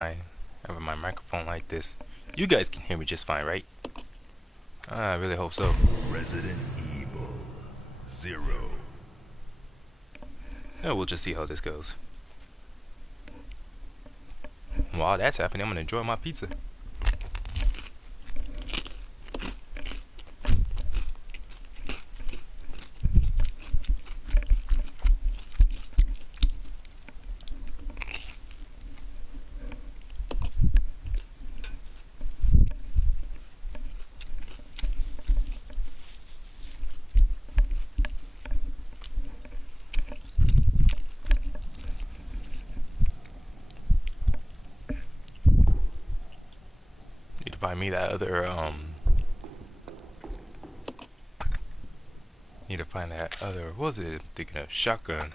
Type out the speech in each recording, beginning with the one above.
I have my microphone like this. You guys can hear me just fine, right? I really hope so. Resident Evil 0. Yeah, we'll just see how this goes. While that's happening, I'm gonna enjoy my pizza. Need to find me that other Need to find that other. What was it? Thinking of shotgun.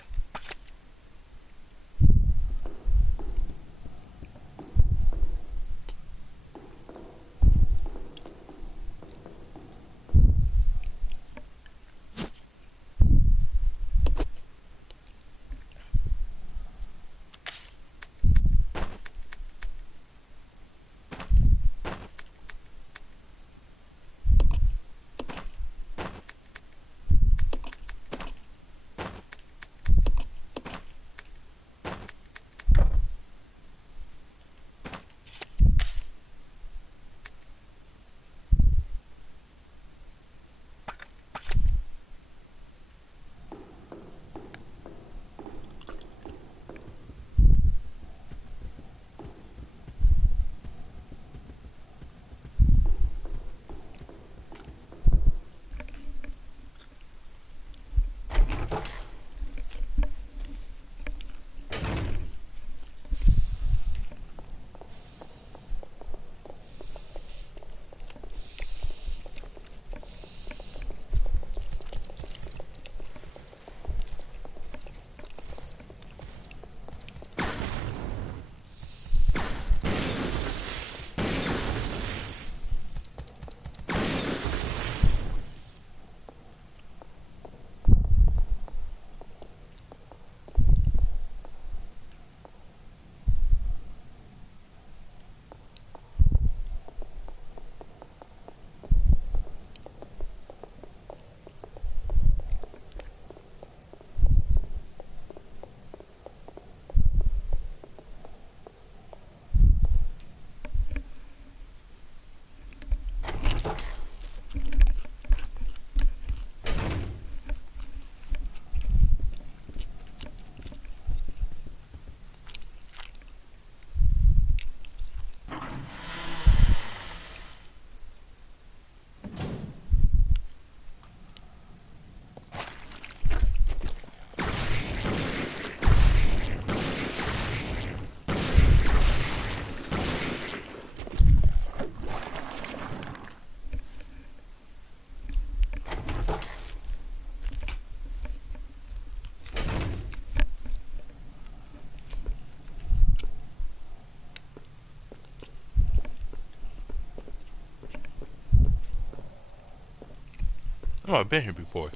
Oh, I've been here before.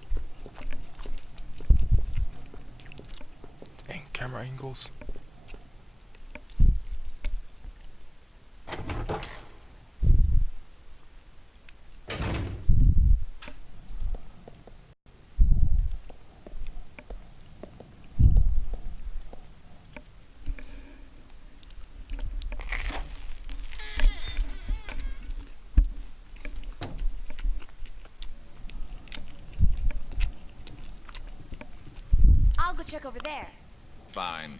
Dang, camera angles. I'll go check over there. Fine.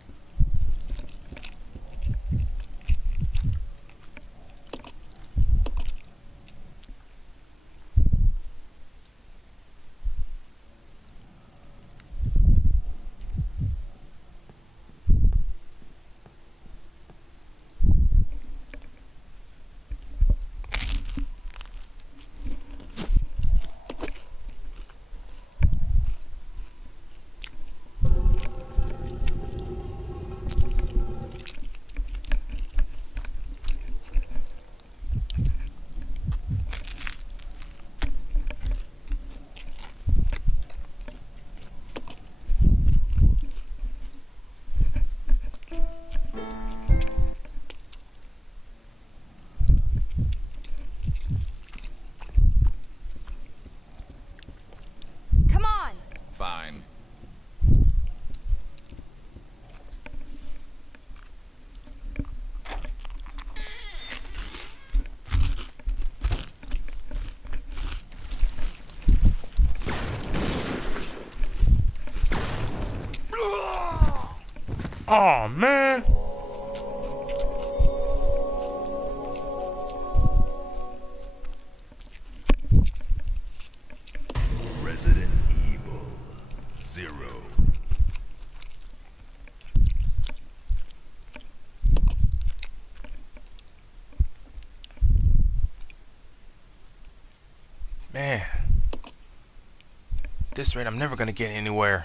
Oh man. Resident Evil 0. Man. At this rate, I'm never gonna get anywhere.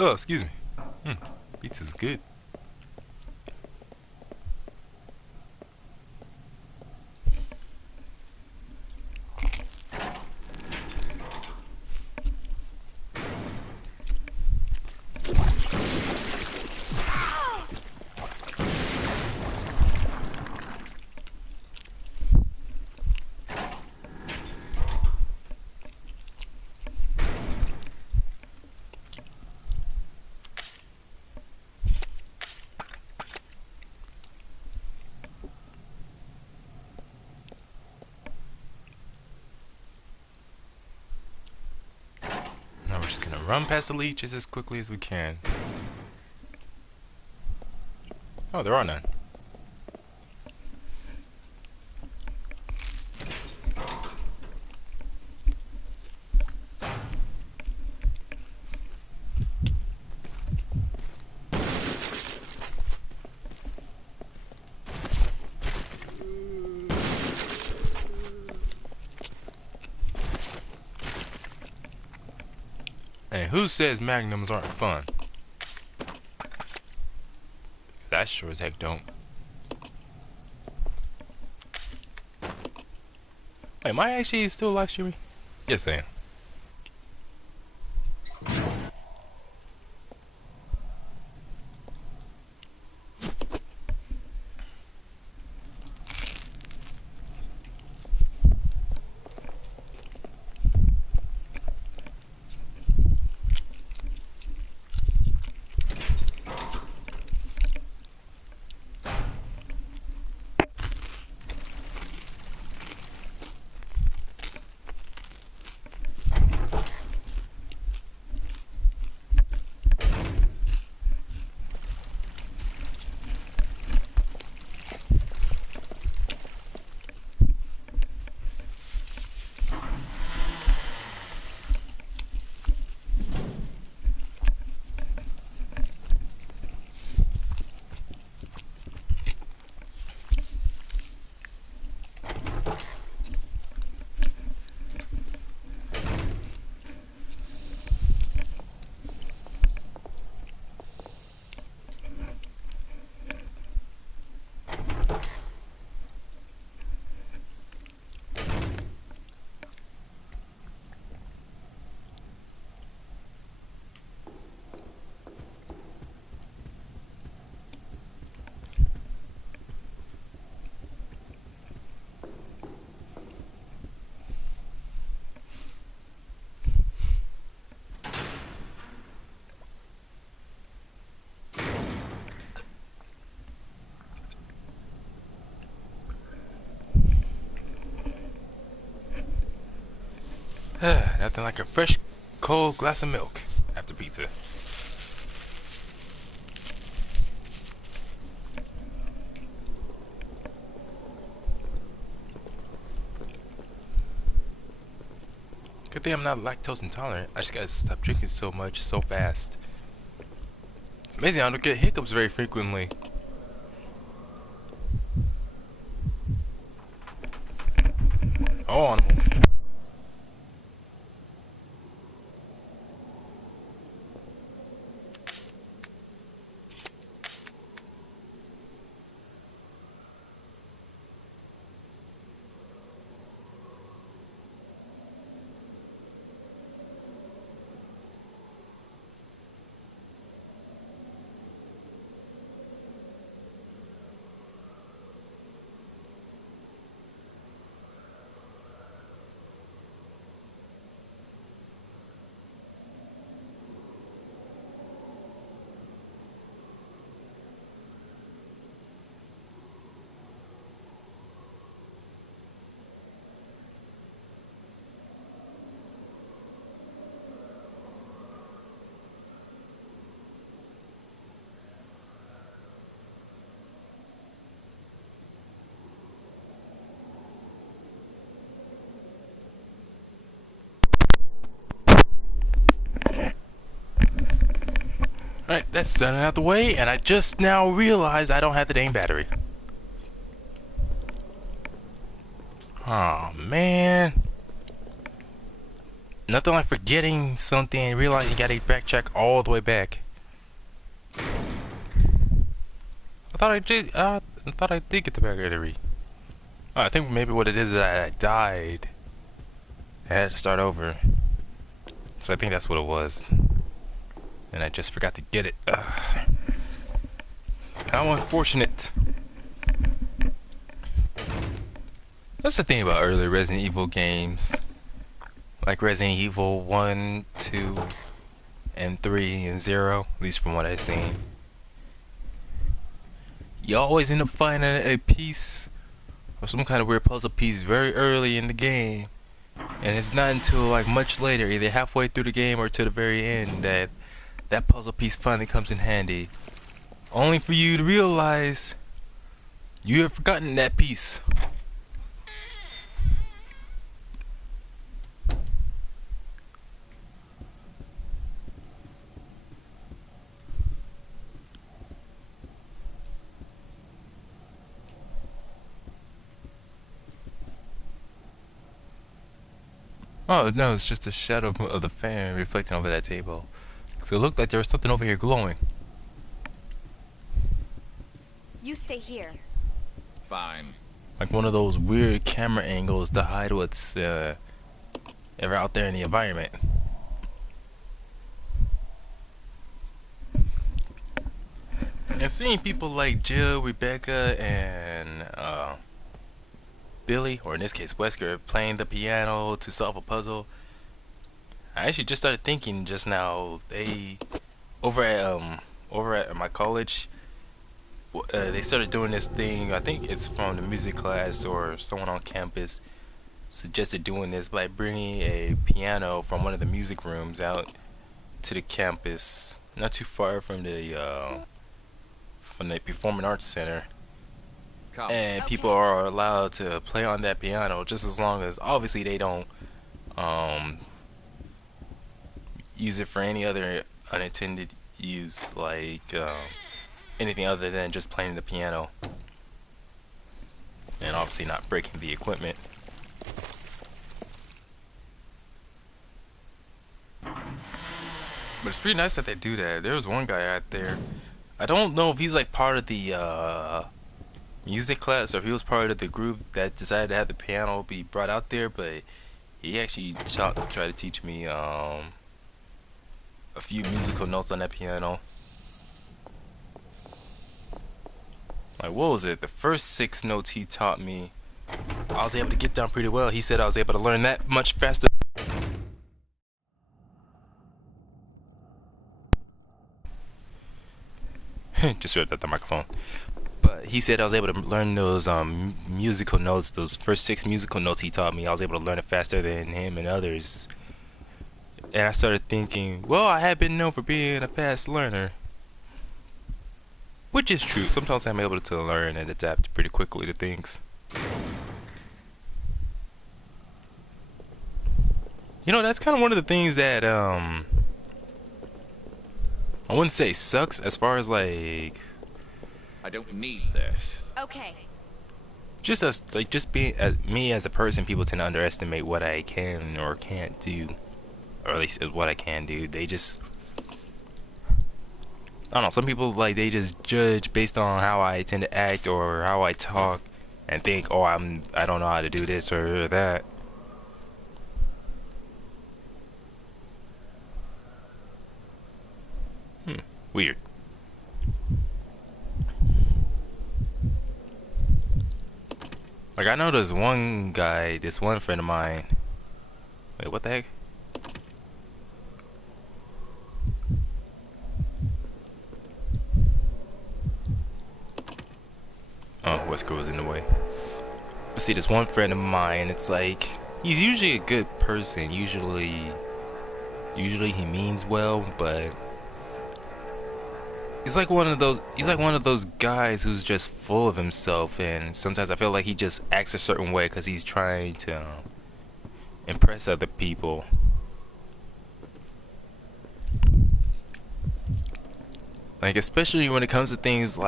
Oh, excuse me. Pizza's good. Now we're just gonna run past the leeches as quickly as we can. Oh, there are none. And who says magnums aren't fun? That sure as heck don't. Wait, am I actually still live streaming? Yes, I am. Nothing like a fresh, cold glass of milk after pizza. Good thing I'm not lactose intolerant. I just gotta stop drinking so much so fast. It's amazing I don't get hiccups very frequently. Oh, on a moment. Alright, that's done and out the way, and I just now realized I don't have the dang battery. Oh man. Nothing like forgetting something and realizing you gotta backtrack all the way back. I thought I did get the battery. Oh, I think maybe what it is that I died. I had to start over. So I think that's what it was. And I just forgot to get it. Ugh. How unfortunate. That's the thing about early Resident Evil games. Like Resident Evil 1, 2, and 3, and 0. At least from what I've seen. You always end up finding a piece or some kind of weird puzzle piece very early in the game. And it's not until like much later, either halfway through the game or to the very end, that that puzzle piece finally comes in handy. Only for you to realize you have forgotten that piece. Oh no, it's just a shadow of the fan reflecting over that table. So it looked like there was something over here glowing. You stay here. Fine. like one of those weird camera angles to hide what's ever out there in the environment. And seeing people like Jill, Rebecca, and Billy, or in this case Wesker, playing the piano to solve a puzzle, I actually just started thinking just now. They over at my college, they started doing this thing. I think it's from the music class or someone on campus suggested doing this by bringing a piano from one of the music rooms out to the campus, not too far from the Performing Arts Center. Come. And Okay. people are allowed to play on that piano just as long as obviously they don't um, use it for any other unintended use, like anything other than just playing the piano, and obviously not breaking the equipment. But it's pretty nice that they do that. There was one guy out there. I don't know if he's like part of the music class or if he was part of the group that decided to have the piano be brought out there, but he actually tried to teach me a few musical notes on that piano. Like, what was it? The first 6 notes he taught me, I was able to get down pretty well. He said I was able to learn that much faster. Just ripped out the microphone. But he said I was able to learn those musical notes, those first 6 musical notes he taught me. I was able to learn it faster than him and others. And I started thinking, well, I have been known for being a fast learner. Which is true. Sometimes I'm able to learn and adapt pretty quickly to things. You know, that's kind of one of the things that I wouldn't say sucks as far as like I don't need this. Okay. just as like just being me as a person. People tend to underestimate what I can or can't do, or at least what I can do. They just, I don't know. Some people like they just judge based on how I tend to act or how I talk, and think, oh, I don't know how to do this or that. Weird. Like I know there's one guy, this one friend of mine. Wait, what the heck? Oh, Wesker was in the way. But see, this one friend of mine, it's like he's usually a good person. Usually he means well, but he's like one of those guys who's just full of himself, and sometimes I feel like he just acts a certain way because he's trying to impress other people. Like especially when it comes to things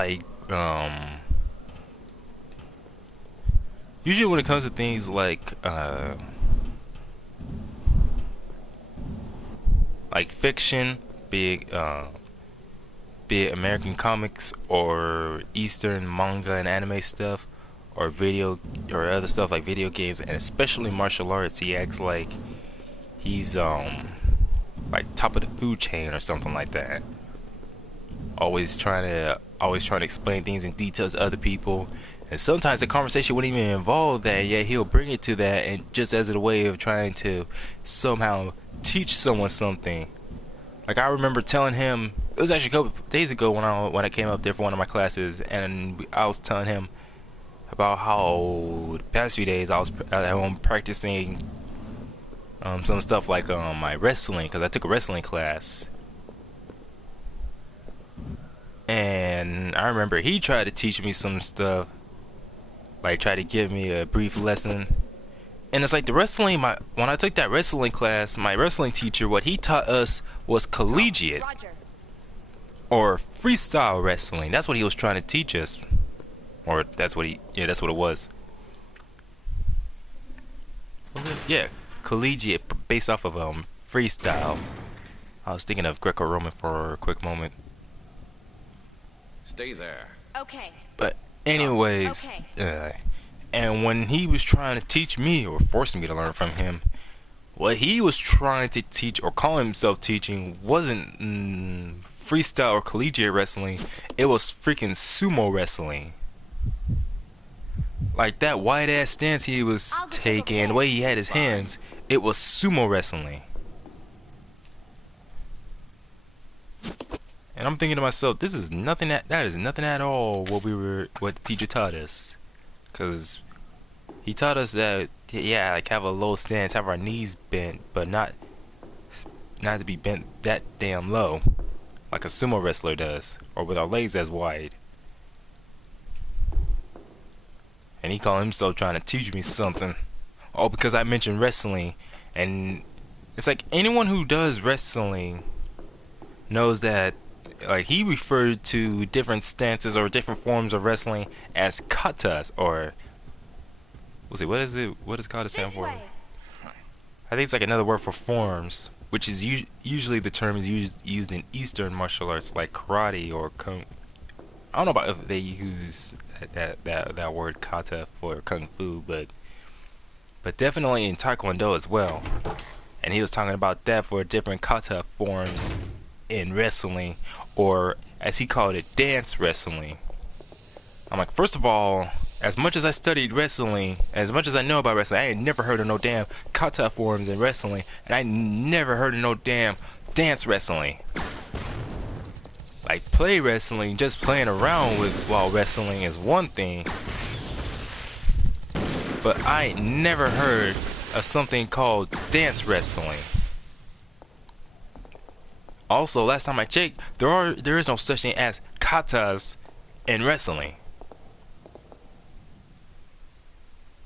usually when it comes to things like fiction, be it American comics or Eastern manga and anime stuff, or other stuff like video games, and especially martial arts. He acts like he's like top of the food chain or something like that. Always trying to explain things in details to other people, and sometimes the conversation wouldn't even involve that, yet he'll bring it to that, and just as a way of trying to somehow teach someone something. Like I remember telling him, it was actually a couple days ago when I came up there for one of my classes, and I was telling him about how the past few days I was at home practicing some stuff like my wrestling, because I took a wrestling class. And I remember he tried to teach me some stuff, like tried to give me a brief lesson. And it's like when I took that wrestling class, my wrestling teacher, what he taught us was collegiate Roger. or freestyle wrestling. That's what he was trying to teach us. Or that's what it was. Yeah, collegiate based off of freestyle. I was thinking of Greco-Roman for a quick moment. Stay there. Okay. But anyways, Okay. And when he was trying to teach me or forcing me to learn from him, what he was trying to teach or call himself teaching wasn't freestyle or collegiate wrestling. It was freaking sumo wrestling. Like that wide ass stance he was I'll go check over taking, the there. way he had his hands, it was sumo wrestling. And I'm thinking to myself, this is nothing that is nothing at all what the teacher taught us. Cause he taught us that, yeah, like have a low stance, have our knees bent, but not to be bent that damn low, like a sumo wrestler does, or with our legs as wide. And he called himself trying to teach me something, all because I mentioned wrestling. And it's like anyone who does wrestling knows that, like, he referred to different stances or different forms of wrestling as katas, or what is it? What does kata stand This for? way. I think it's like another word for forms, which is usually the term is used in Eastern martial arts like karate or kung. I don't know about if they use that word kata for kung fu, but definitely in taekwondo as well. And he was talking about that for different kata forms in wrestling, or as he called it, dance wrestling. I'm like, first of all, as much as I studied wrestling, as much as I know about wrestling, I ain't never heard of no damn kata forms in wrestling, and I never heard of no damn dance wrestling. Like, play wrestling, just playing around with while wrestling is one thing, but I ain't never heard of something called dance wrestling. Also, last time I checked, there is no such thing as katas in wrestling.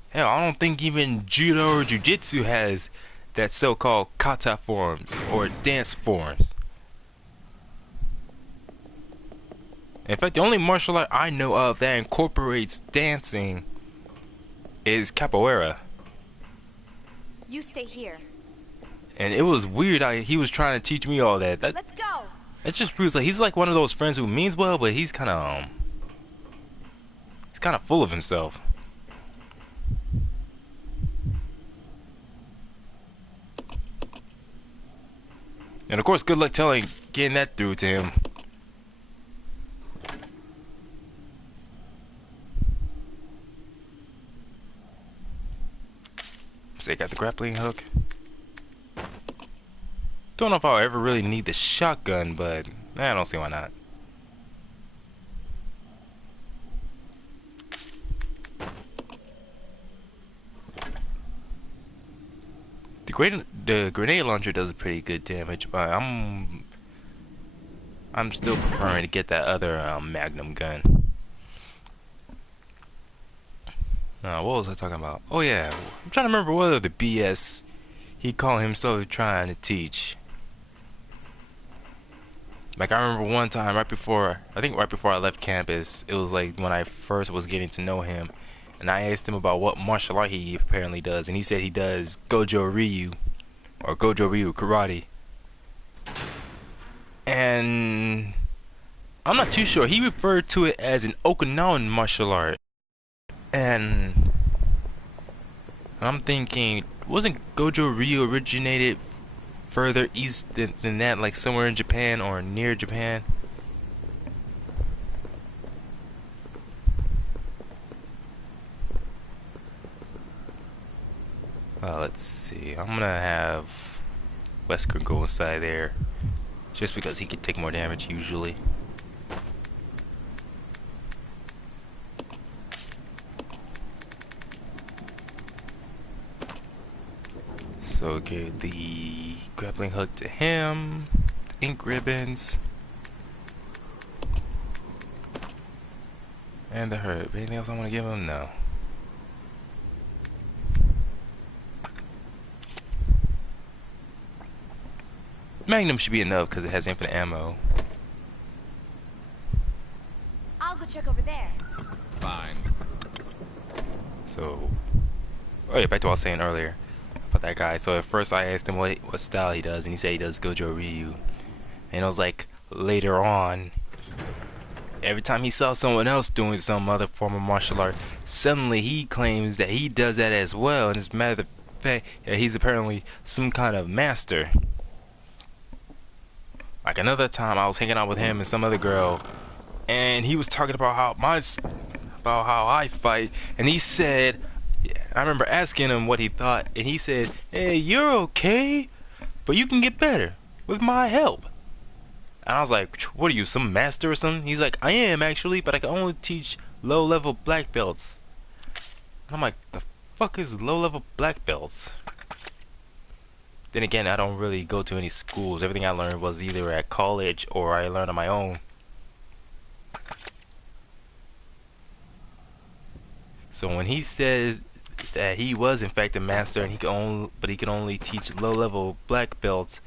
Hell, I don't think even judo or jiu-jitsu has that so-called kata forms or dance forms. In fact, the only martial art I know of that incorporates dancing is capoeira. You stay here. And it was weird how he was trying to teach me all that. Let's go. That just proves like he's like one of those friends who means well, but he's kind of full of himself. And of course, good luck getting that through to him. So they got the grappling hook. Don't know if I'll ever really need the shotgun, but I don't see why not. The grenade launcher does pretty good damage, but I'm still preferring to get that other Magnum gun. What was I talking about? Oh yeah, I'm trying to remember what other BS he called himself trying to teach. Like, I remember one time right before I left campus, it was like when I first was getting to know him, and I asked him about what martial art he apparently does, and he said he does Gojo Ryu or Gojo Ryu karate. And I'm not too sure. He referred to it as an Okinawan martial art. And I'm thinking, wasn't Gojo Ryu originated further east than that, like somewhere in Japan or near Japan? Well, let's see. I'm gonna have Wesker go inside there, just because he could take more damage usually. So give the grappling hook to him, the ink ribbons, and the herb. Anything else I want to give him? No. Magnum should be enough because it has infinite ammo. I'll go check over there. Fine. So, oh yeah, back to what I was saying earlier about that guy. So at first I asked him what style he does, and he said he does Gojo Ryu. And it was like later on every time he saw someone else doing some other form of martial art, suddenly he claims that he does that as well. And as a matter of fact, that he's apparently some kind of master. Like another time, I was hanging out with him and some other girl, and he was talking about about how I fight, and he said, I remember asking him what he thought, and he said, "Hey, you're okay, but you can get better with my help." And I was like, "What are you, some master or something?" He's like, "I am actually, but I can only teach low-level black belts." And I'm like, "The fuck is low-level black belts?" Then again, I don't really go to any schools. Everything I learned was either at college or I learned on my own. So when he says that he was in fact a master and he could only teach low-level black belts,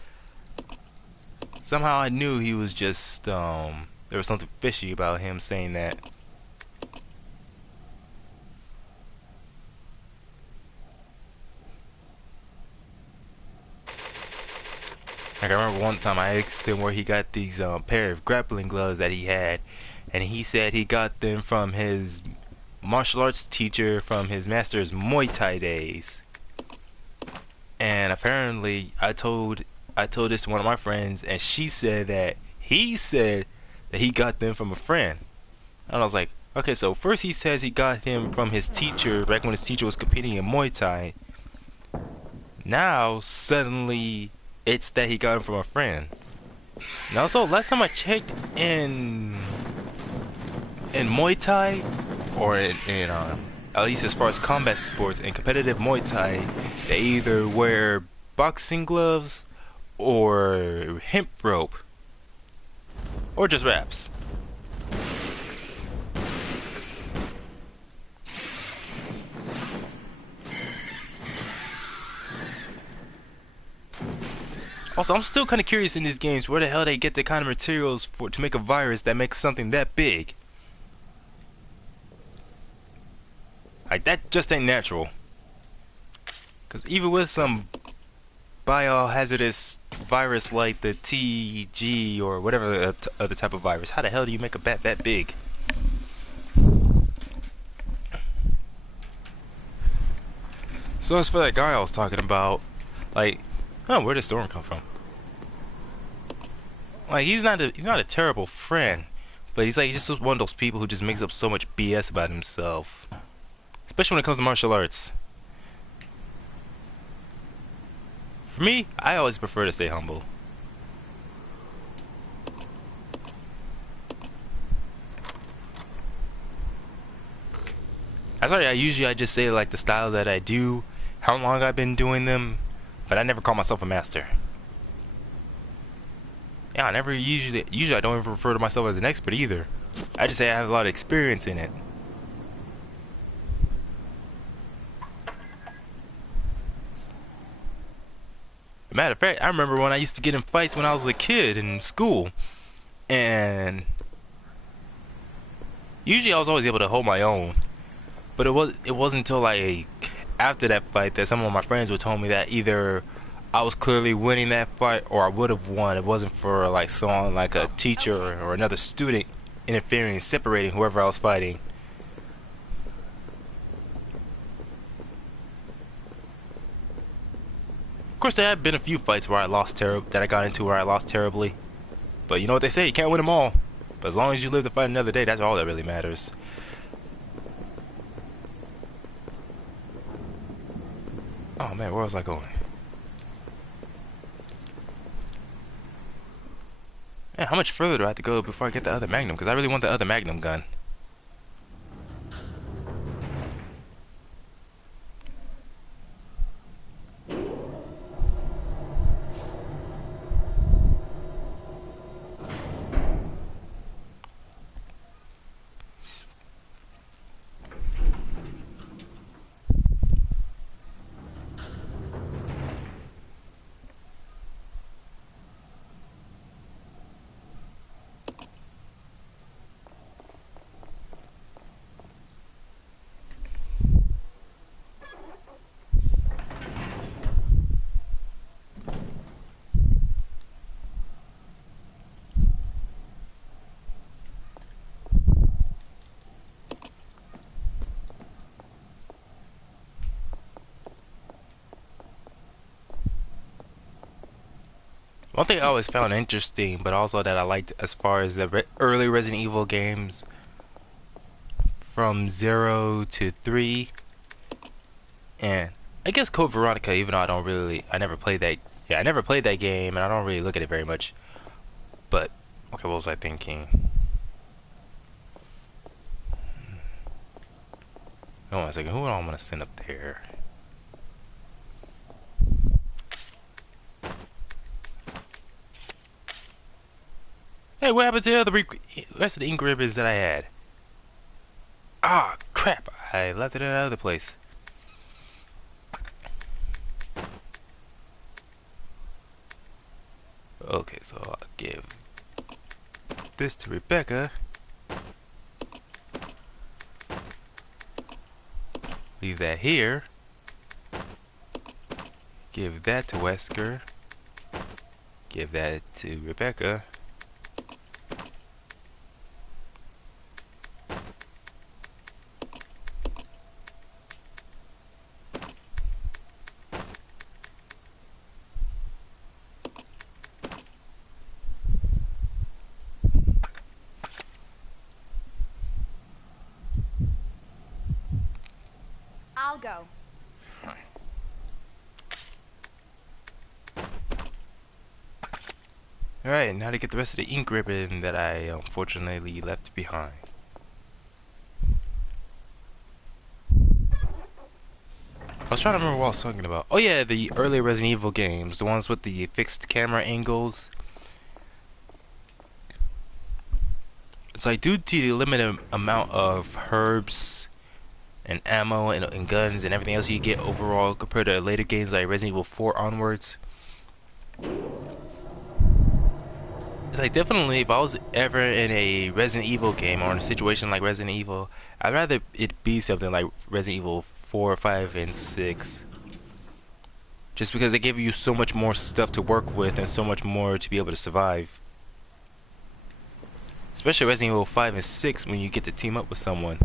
somehow I knew he was just there was something fishy about him saying that. Like I remember one time I asked him where he got these pair of grappling gloves that he had, and he said he got them from his martial arts teacher from his master's Muay Thai days. And apparently I told this to one of my friends, and she said that he got them from a friend. And I was like, okay, so first he says he got him from his teacher back when his teacher was competing in Muay Thai. Now suddenly it's that he got him from a friend. And also, last time I checked in Muay Thai, or in at least as far as combat sports and competitive Muay Thai, they either wear boxing gloves or hemp rope or just wraps. Also, I'm still kind of curious in these games where the hell they get the kind of materials for to make a virus that makes something that big. Like that just ain't natural. Cause even with some biohazardous virus like the TG or whatever other type of virus, how the hell do you make a bat that big? So as for that guy I was talking about, like, oh, where did Storm come from? Like he's not a terrible friend, but he's just one of those people who just makes up so much BS about himself, especially when it comes to martial arts. For me, I always prefer to stay humble. I usually I just say like the styles that I do, how long I've been doing them, but I never call myself a master. Yeah, I never usually I don't even refer to myself as an expert either. I just say I have a lot of experience in it. Matter of fact, I remember when I used to get in fights when I was a kid in school, and usually I was always able to hold my own. But it wasn't until like after that fight that some of my friends would tell me that either I was clearly winning that fight or I would have won. It wasn't for like someone like a teacher or another student interfering and separating whoever I was fighting. Of course, there have been a few fights where I got into where I lost terribly. But you know what they say, you can't win them all. But as long as you live to fight another day, that's all that really matters. Oh man, where was I going? Man, how much further do I have to go before I get the other Magnum? Because I really want the other Magnum gun. One thing I always found interesting, but also that I liked as far as the early Resident Evil games from 0 to 3, and I guess Code Veronica, even though I never played that. Yeah, I never played that game, and I don't really look at it very much. But okay, what was I thinking? Hold on a second. Who do I want to send up there? Hey, what happened to the other rest of the ink ribbons that I had? Ah, crap! I left it in another place. Okay, so I'll give this to Rebecca. Leave that here. Give that to Wesker. Give that to Rebecca. I'll go. Alright, now to get the rest of the ink ribbon that I unfortunately left behind. I was trying to remember what I was talking about. Oh yeah, the early Resident Evil games, the ones with the fixed camera angles. It's like due to the limited amount of herbs and ammo and guns and everything else you get overall compared to later games like Resident Evil 4 onwards. It's like definitely if I was ever in a Resident Evil game or in a situation like Resident Evil, I'd rather it be something like Resident Evil 4, 5, and 6. Just because they give you so much more stuff to work with and so much more to be able to survive. Especially Resident Evil 5 and 6 when you get to team up with someone.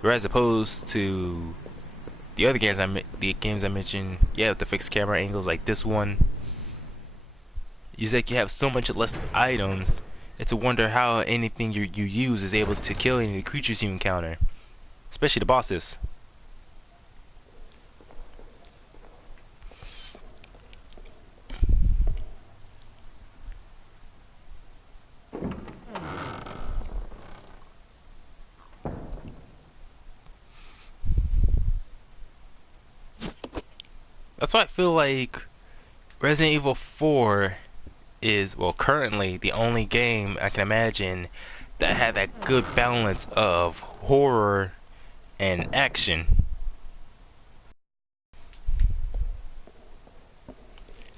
Whereas opposed to the other games I mentioned, yeah, with the fixed camera angles like this one. You like you have so much less items. It's a wonder how anything you use is able to kill any of the creatures you encounter. Especially the bosses. That's why I feel like Resident Evil 4 is, well, currently the only game I can imagine that had that good balance of horror and action.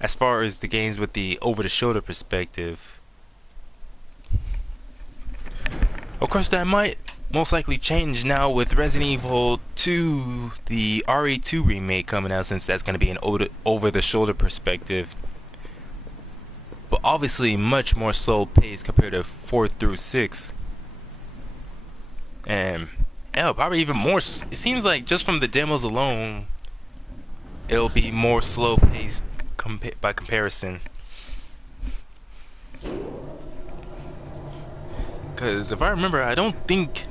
As far as the games with the over-the-shoulder perspective. Of course, that might most likely change now with Resident Evil 2, the RE2 remake coming out, since that's going to be an over-the-shoulder perspective. But obviously much more slow paced compared to 4 through 6. And yeah, probably even more. It seems like just from the demos alone, it'll be more slow paced by comparison. Because if I remember, I don't think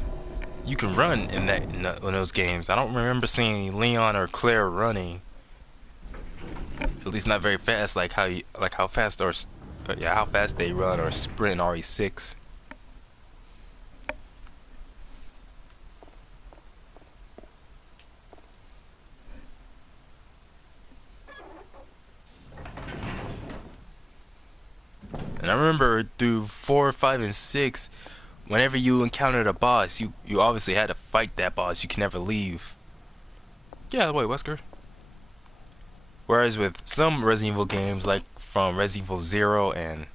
you can run in those games. I don't remember seeing Leon or Claire running. At least not very fast, like how fast how fast they run or sprint in RE6. And I remember through 4, 5, and 6, whenever you encountered a boss, you obviously had to fight that boss. You can never leave. Yeah, wait, Wesker. Whereas with some Resident Evil games, like from Resident Evil 0 and...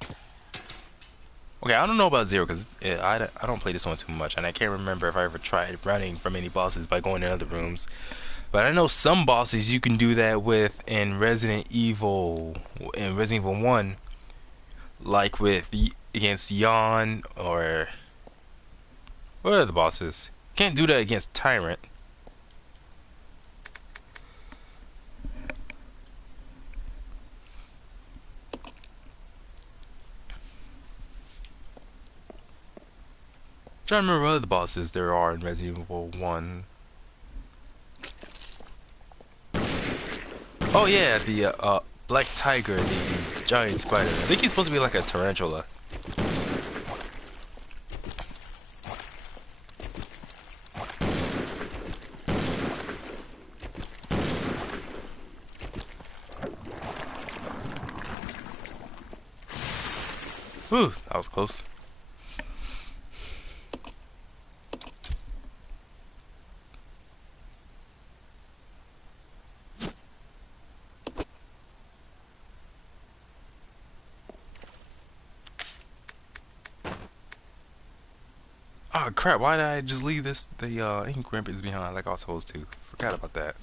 Okay, I don't know about 0 because I don't play this one too much, and I can't remember if I ever tried running from any bosses by going in other rooms. But I know some bosses you can do that with in Resident Evil 1, like with against Yawn or what are the bosses? Can't do that against Tyrant. Trying to remember what other bosses there are in Resident Evil 1. Oh yeah, the Black Tiger, the giant spider. I think he's supposed to be like a tarantula. Whew, that was close. Oh crap, why did I just leave the ink ribbons behind like I was supposed to? Forgot about that.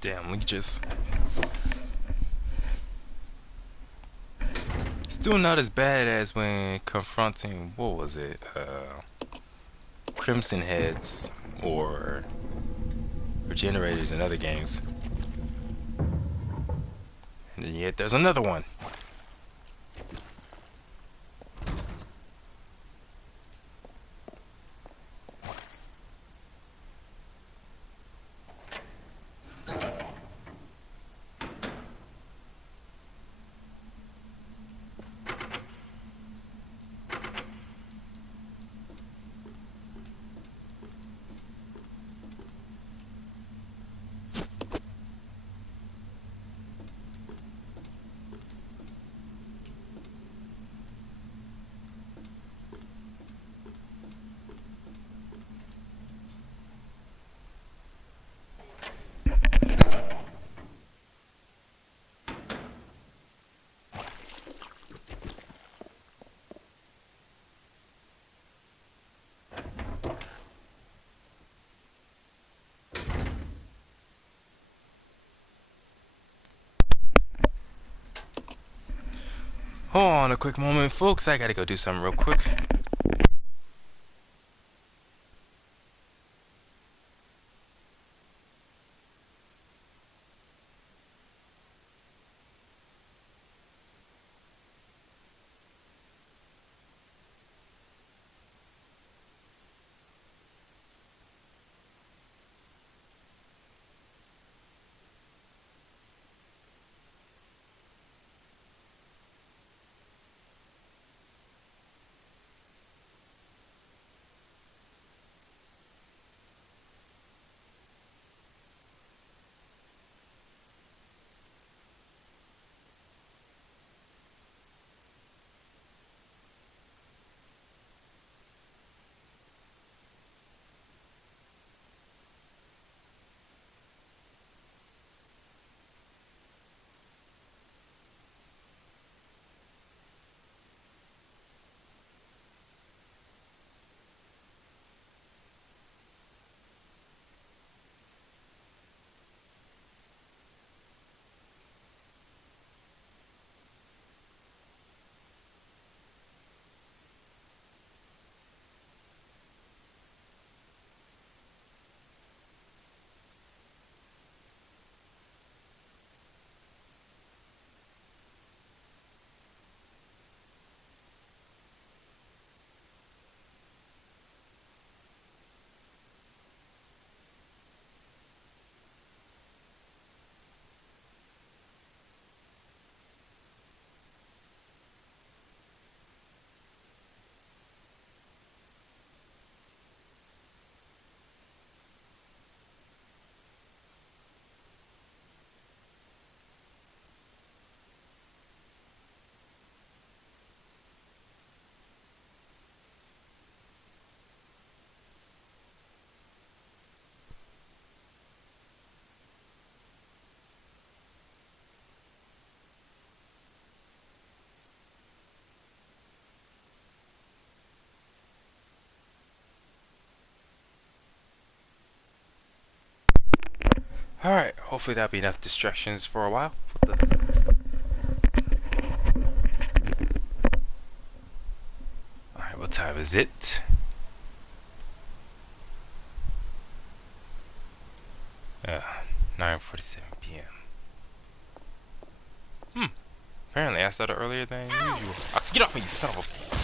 Damn leeches. Still not as bad as when confronting, what was it? Crimson Heads or Regenerators in other games. And then yet there's another one. Hold on a quick moment, folks. I gotta go do something real quick. Alright, hopefully that'll be enough distractions for a while. What the? Alright, what time is it? Uh, 9:47 p.m. Apparently I started earlier than usual. Get off me, you son of a...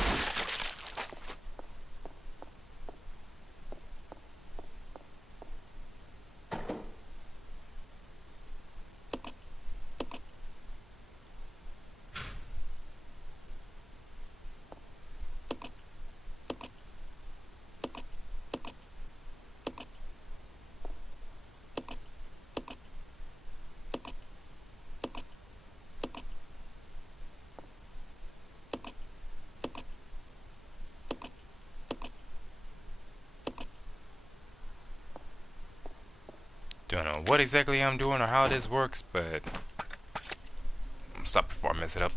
Don't know what exactly I'm doing or how this works, but I'm gonna stop before I mess it up.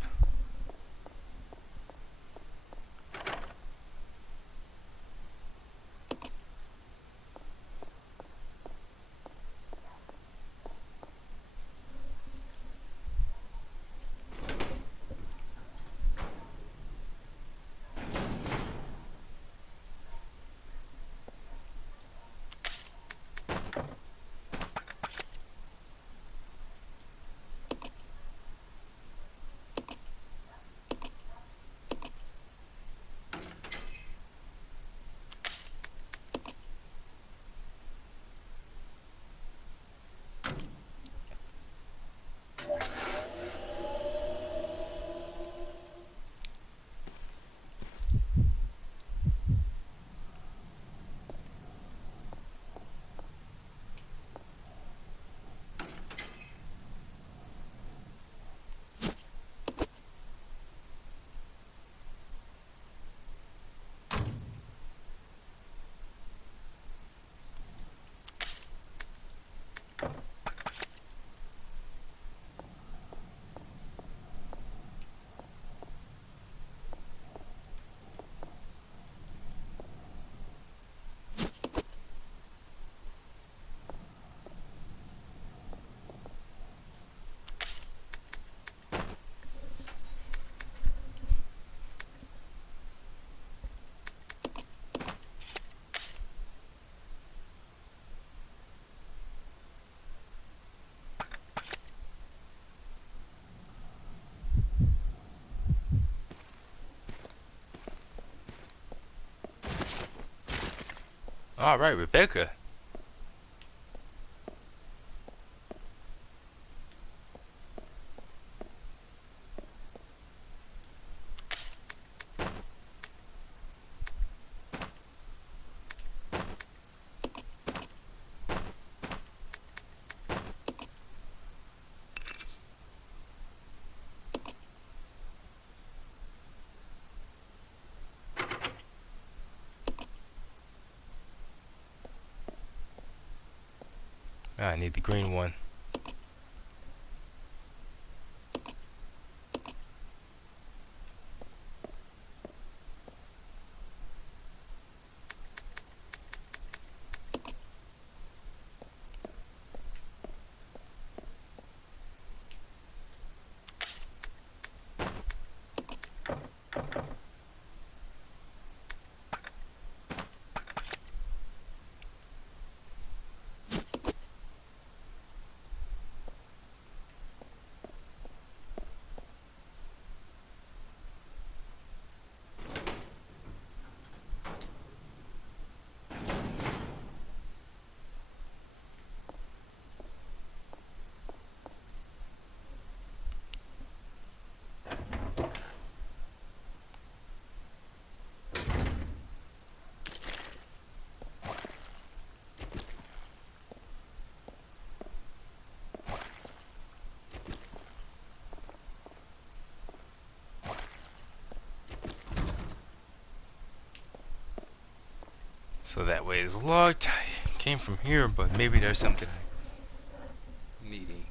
Alright, Rebecca. I need the green one. So that way it's locked. Came from here, but maybe there's something I needing.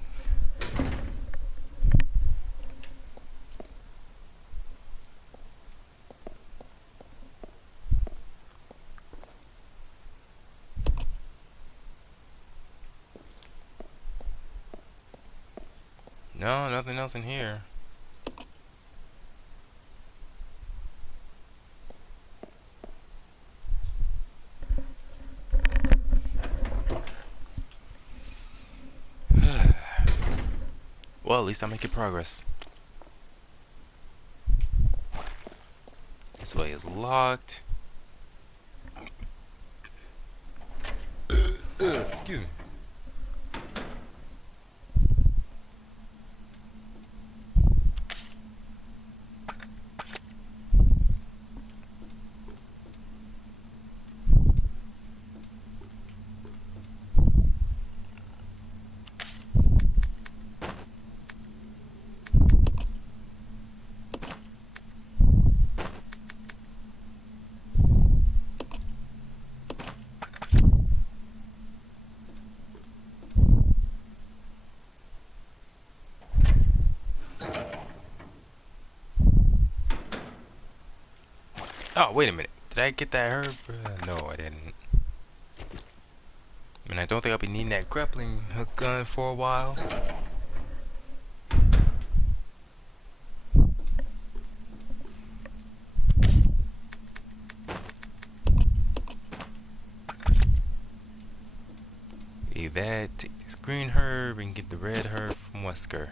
No, nothing else in here. Well, at least I'm making progress. This way is locked. Excuse me. Oh, wait a minute. Did I get that herb? No, I didn't. I mean, I don't think I'll be needing that grappling hook gun for a while. Leave that, take this green herb, and get the red herb from Wesker.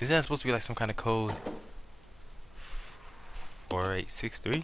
Isn't that supposed to be like some kind of code? 4863?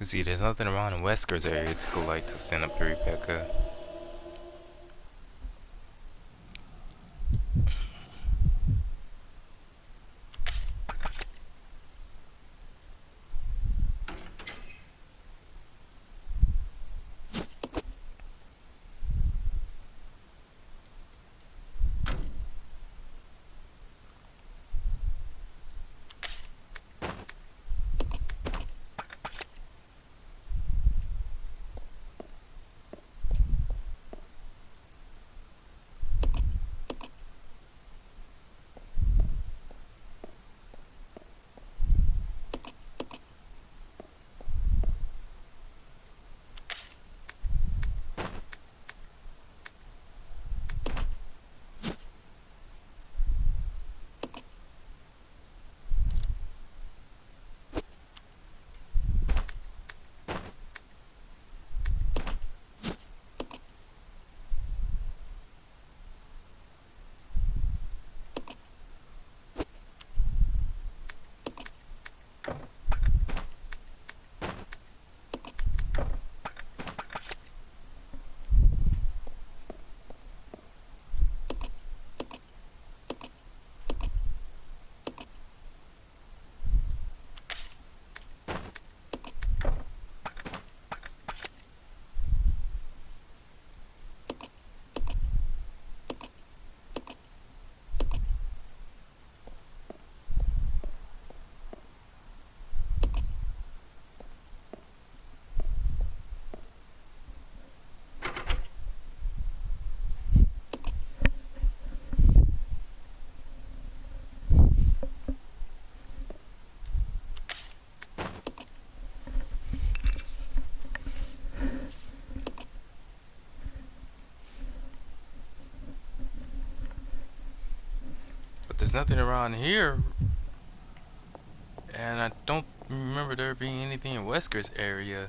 You see, there's nothing around in Wesker's area to go like to send up to Rebecca. there's nothing around here, and I don't remember there being anything in Wesker's area.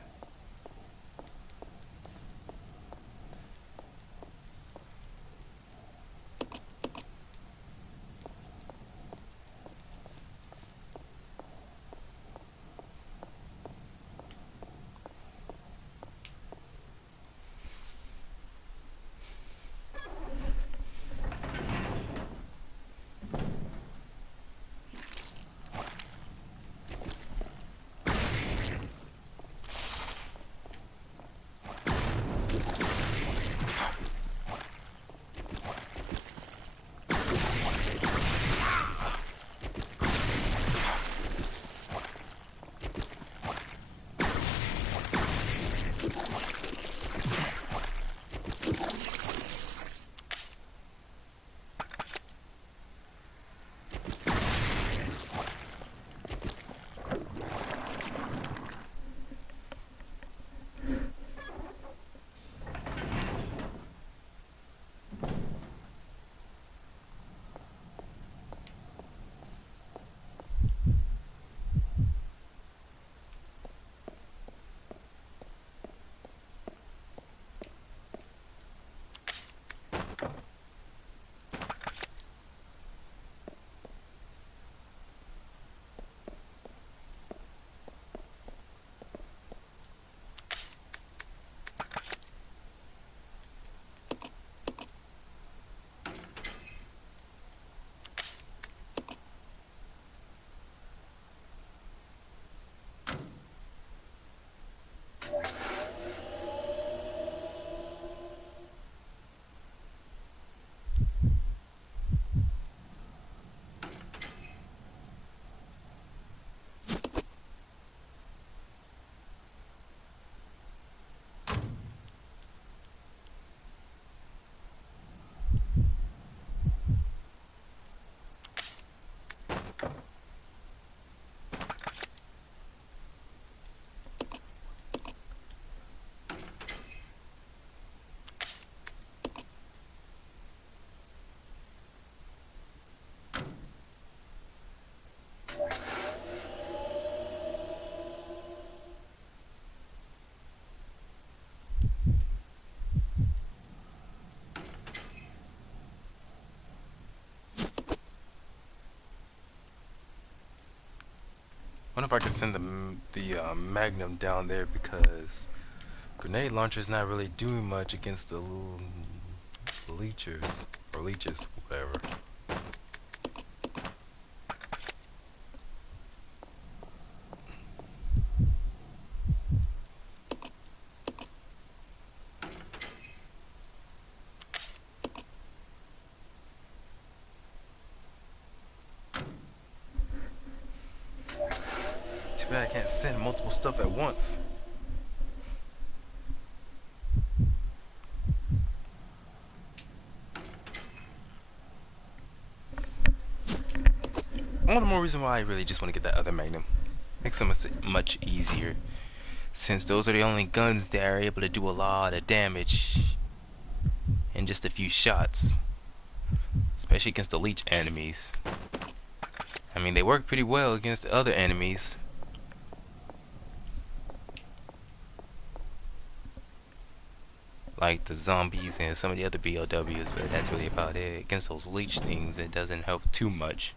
Wonder if I could send the Magnum down there, because grenade launcher's not really doing much against the little leechers or leeches, whatever. Too bad I can't send multiple stuff at once. One more reason why I really just want to get that other Magnum. Makes it much easier, since those are the only guns that are able to do a lot of damage in just a few shots, especially against the leech enemies. I mean, they work pretty well against the other enemies, like the zombies and some of the other BOWs, but that's really about it. Against those leech things, it doesn't help too much.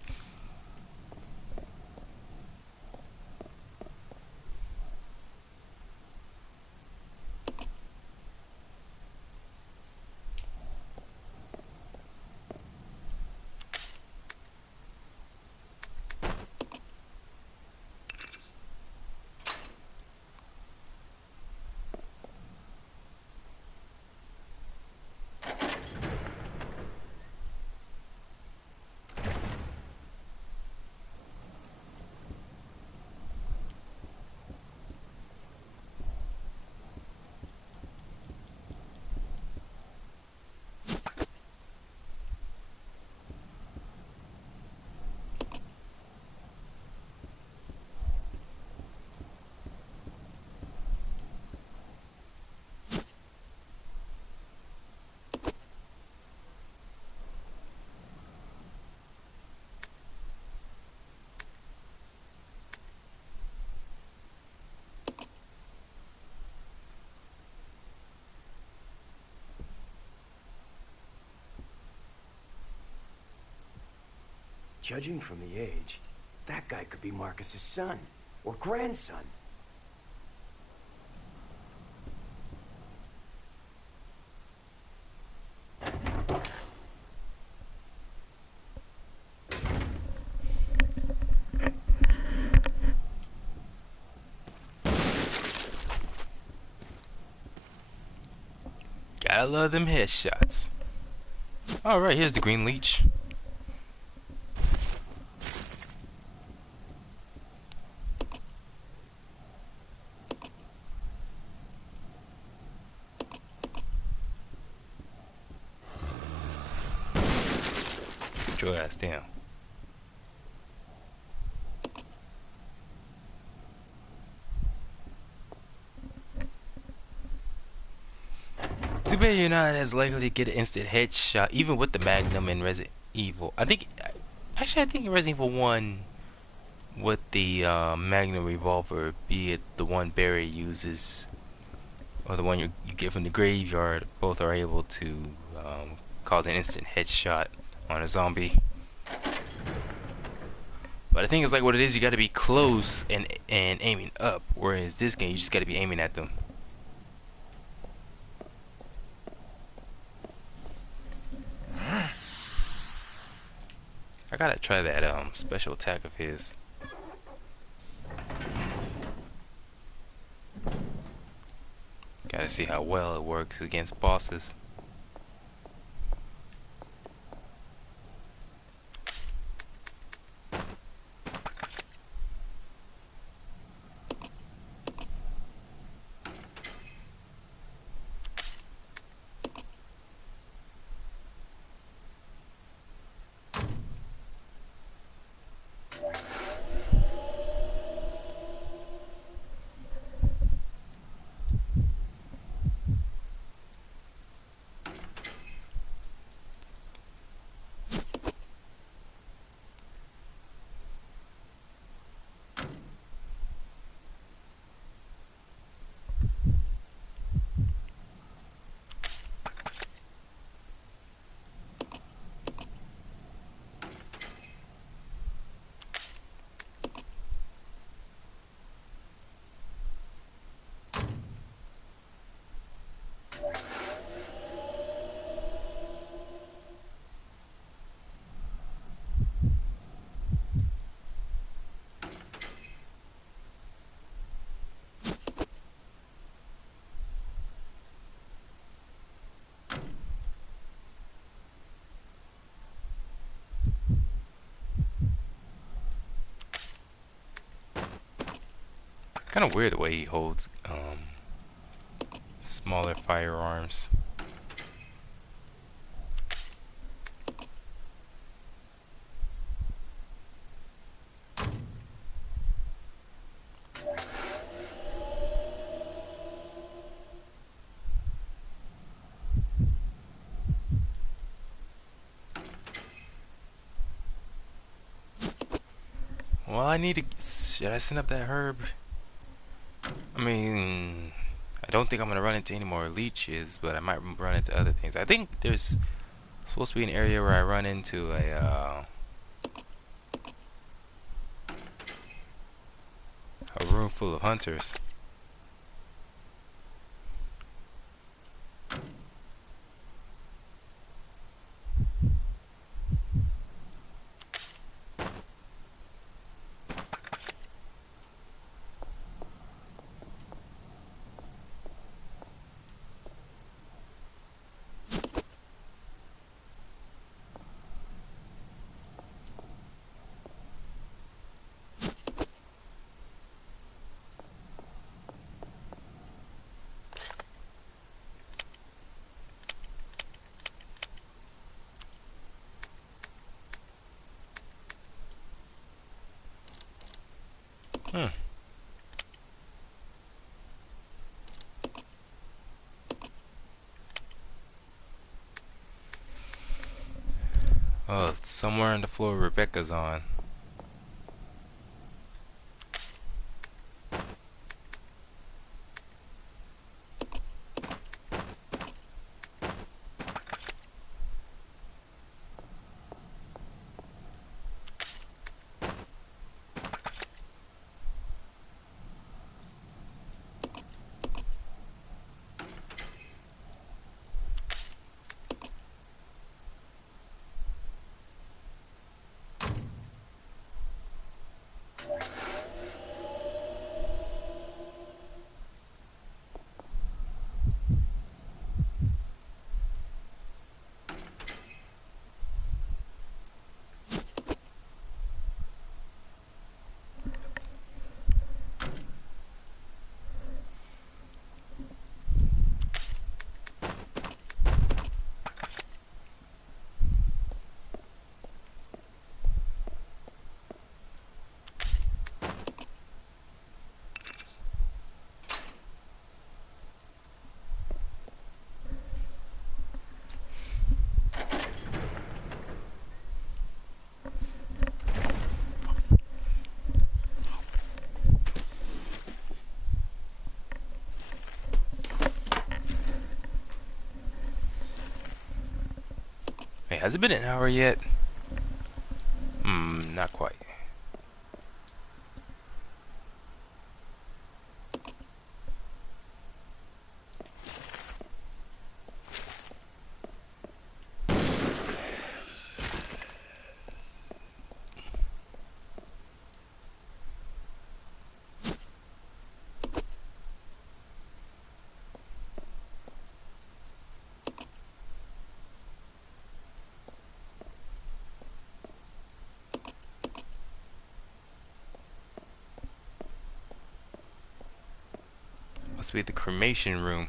Judging from the age, that guy could be Marcus's son. Or grandson. Gotta love them headshots. Alright, here's the green leech. Put your ass down. Too bad you're not as likely to get an instant headshot, even with the Magnum in Resident Evil. Actually, I think in Resident Evil 1, with the Magnum revolver, be it the one Barry uses or the one you get from the graveyard, both are able to cause an instant headshot on a zombie. But I think it's like what it is, you gotta be close and aiming up, whereas this game, you just gotta be aiming at them. I gotta try that special attack of his. Gotta see how well it works against bosses. Kind of weird the way he holds smaller firearms. Well, I need to. Should I send up that herb? I mean, I don't think I'm gonna run into any more leeches, but I might run into other things. I think there's supposed to be an area where I run into a room full of hunters. Hmm. Oh, it's somewhere on the floor Rebecca's on. has it been an hour yet? Not quite. Must be the cremation room.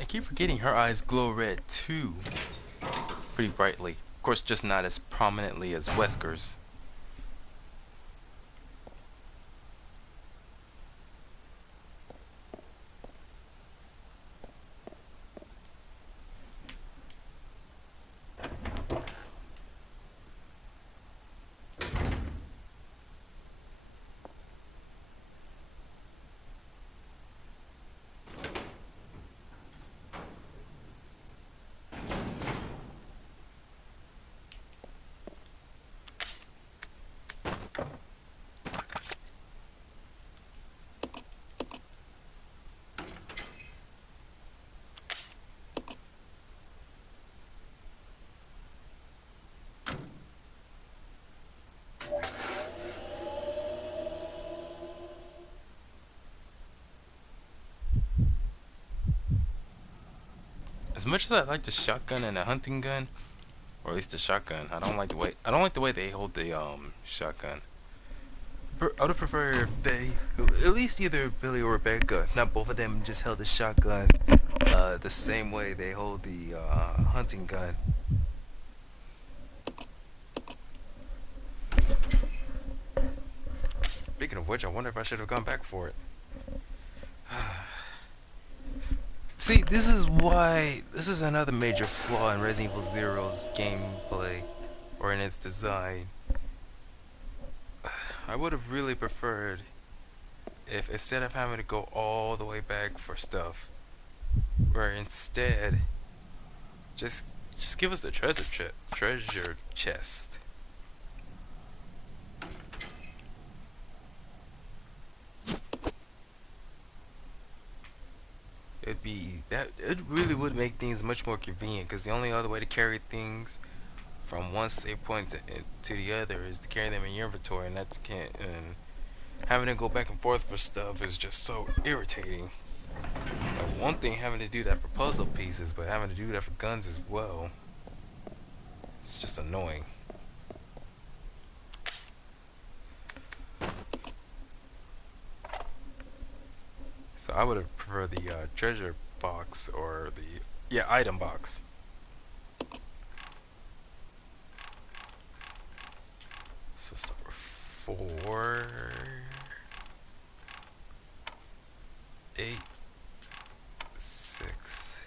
I keep forgetting her eyes glow red too, pretty brightly. Of course, just not as prominently as Wesker's. As much as I like the shotgun and the hunting gun, or at least the shotgun, I don't like the way they hold the shotgun. I would prefer if they, at least either Billy or Rebecca, if not both of them, just held the shotgun the same way they hold the hunting gun. Speaking of which, I wonder if I should have gone back for it. See, this is another major flaw in Resident Evil Zero's gameplay, or in its design. I would have really preferred if instead of having to go all the way back for stuff, where instead, just give us the treasure chest. It really would make things much more convenient, because the only other way to carry things from one save point to the other is to carry them in your inventory, and that's can't. And having to go back and forth for stuff is just so irritating. Like, one thing having to do that for puzzle pieces, but having to do that for guns as well, it's just annoying. So I would have preferred the treasure box or the item box. So start with 4, 8, 6,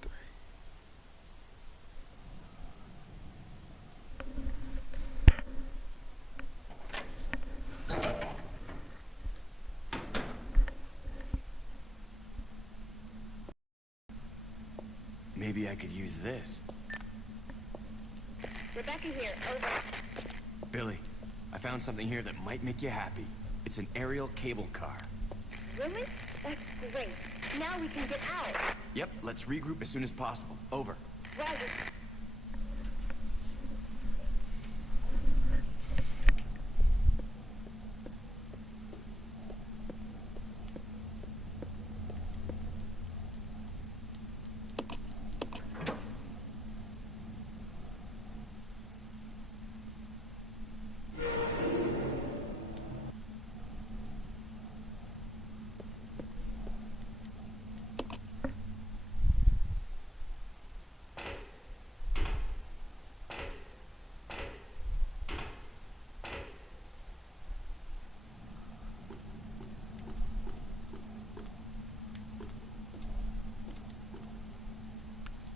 3. Maybe I could use this. Rebecca here, over. Billy, I found something here that might make you happy. It's an aerial cable car. Really? That's great. Now we can get out. Yep, let's regroup as soon as possible. Over. Roger.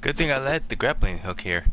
Good thing I let the grappling hook here.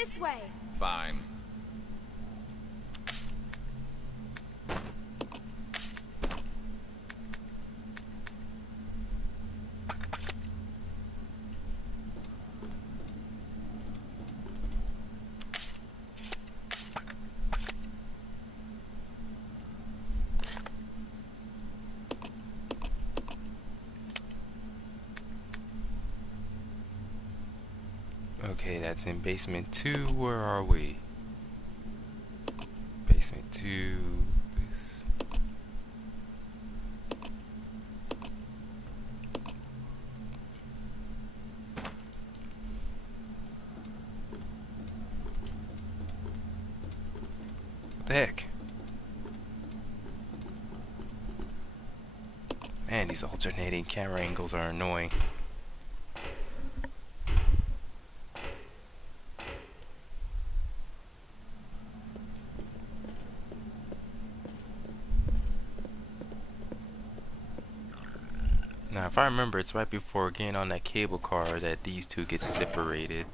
This way. Fine. Okay, that's in basement 2. Where are we? Basement 2. What the heck? Man, these alternating camera angles are annoying. Now, if I remember, it's right before getting on that cable car that these two get separated.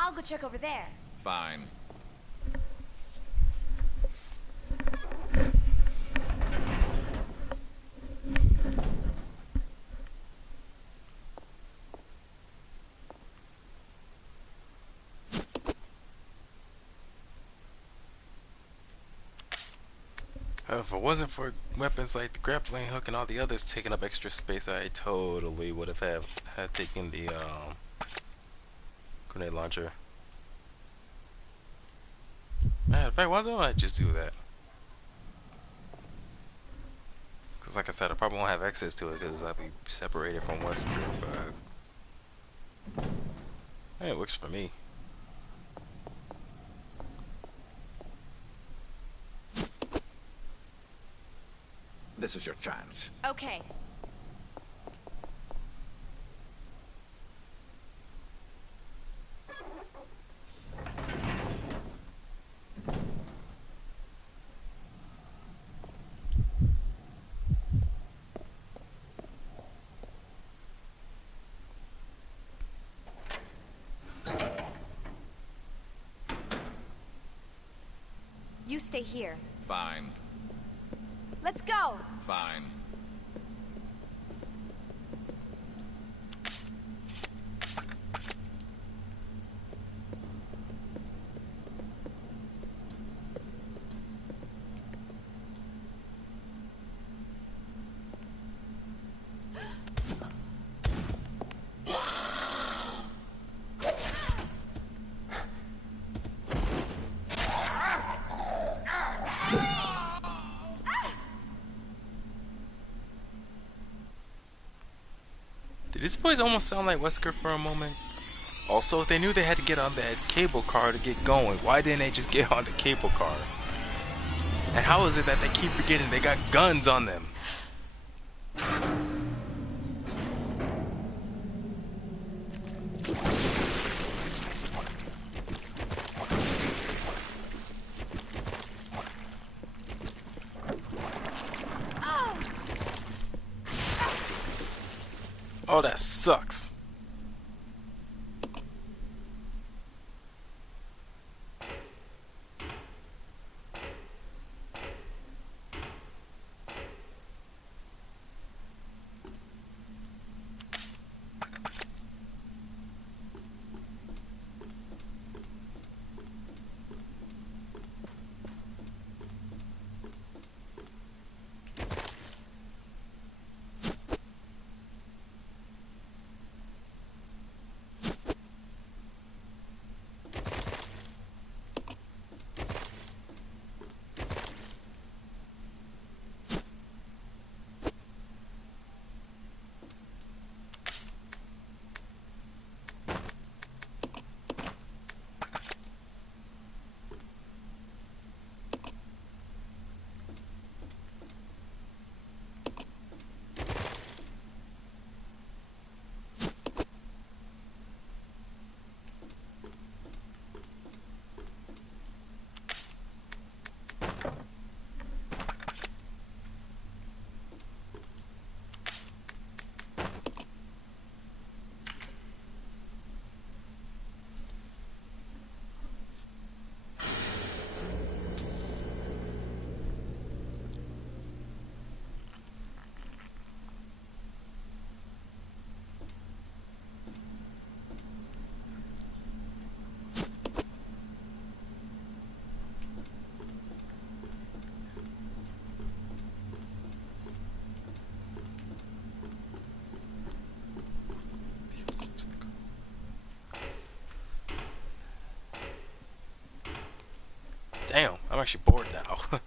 I'll go check over there. Fine. If it wasn't for weapons like the grappling hook and all the others taking up extra space, I totally would have had taken the grenade launcher. Man, in fact, why don't I just do that? Because like I said, I probably won't have access to it because I'll be separated from Wesker, but hey, it works for me. This is your chance. Okay. You stay here. Fine. Let's go. Fine. Did this voice almost sound like Wesker for a moment? Also, if they knew they had to get on that cable car to get going, why didn't they just get on the cable car? And how is it that they keep forgetting they got guns on them? Oh, that sucks. Damn, I'm actually bored now.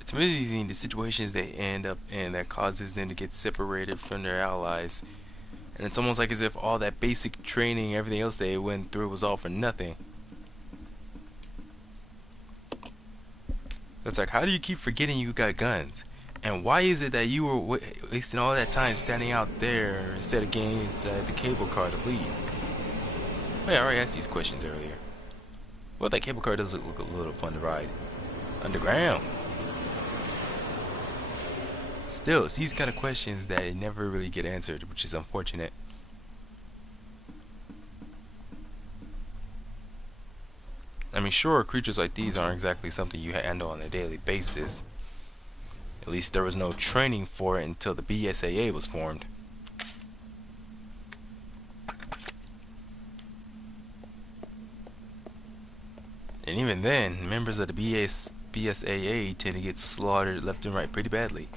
It's amazing the situations they end up in that causes them to get separated from their allies. And it's almost like as if all that basic training, everything else they went through was all for nothing. It's like, how do you keep forgetting you got guns? And why is it that you were wasting all that time standing out there instead of getting inside the cable car to leave? Wait, I already asked these questions earlier. Well, that cable car does look a little fun to ride. Underground. Still, it's these kind of questions that never really get answered, which is unfortunate. I mean, sure, creatures like these aren't exactly something you handle on a daily basis. At least there was no training for it until the BSAA was formed. And even then, members of the BSAA tend to get slaughtered left and right pretty badly.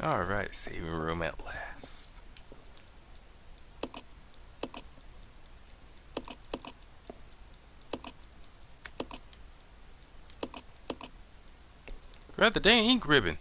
Alright, saving room at last. Grab the dang ink ribbon.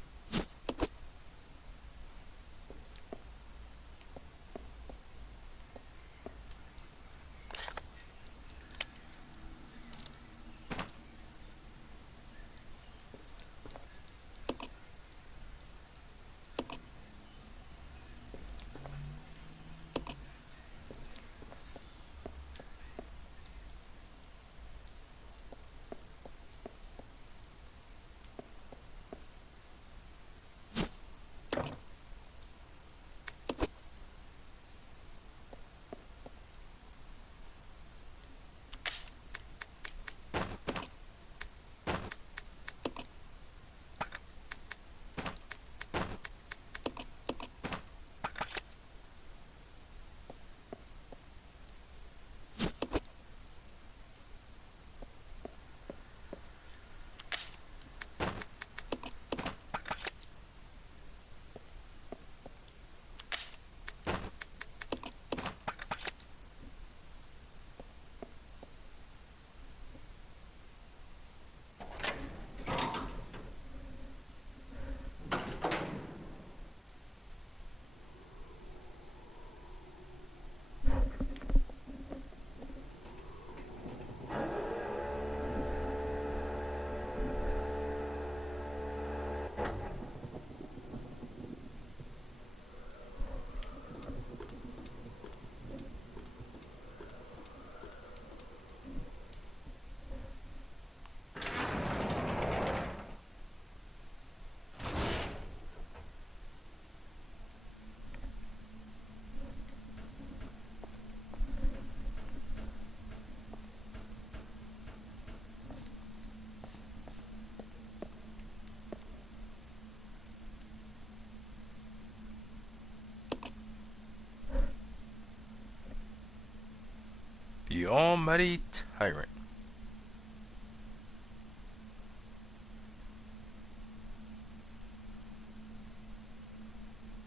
The Almighty Tyrant.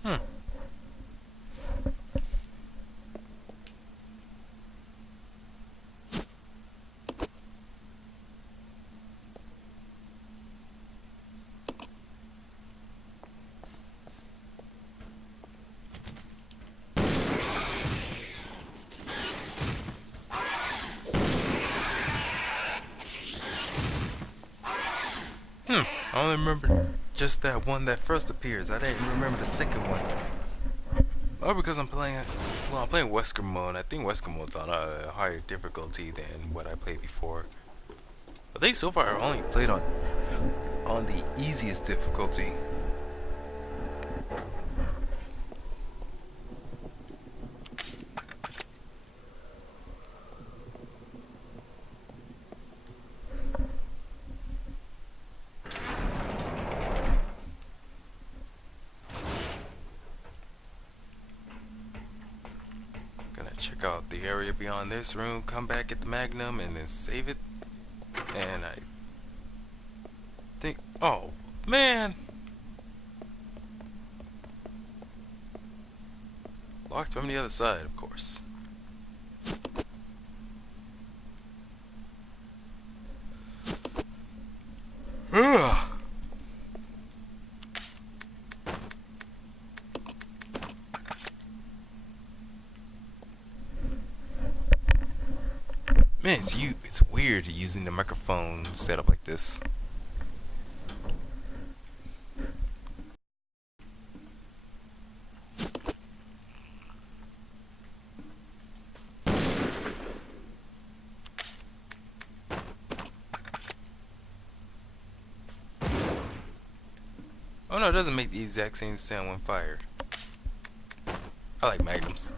Hmm. I only remember just that one that first appears. I didn't remember the second one. Oh, because I'm playing Wesker mode. I think Wesker mode's on a higher difficulty than what I played before. I think so far I've only played on the easiest difficulty. Gonna check out the area beyond this room, come back, get the Magnum, and then save it. And I think, oh man, locked from the other side, of course. Ugh. Man, it's weird using the microphone set up like this. Oh no, it doesn't make the exact same sound when fired. I like Magnums.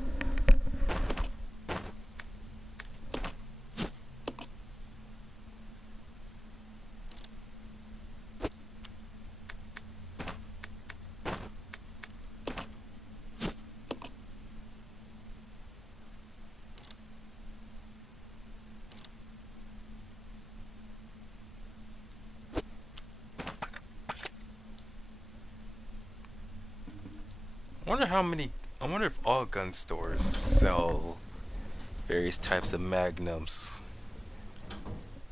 I wonder if all gun stores sell various types of magnums.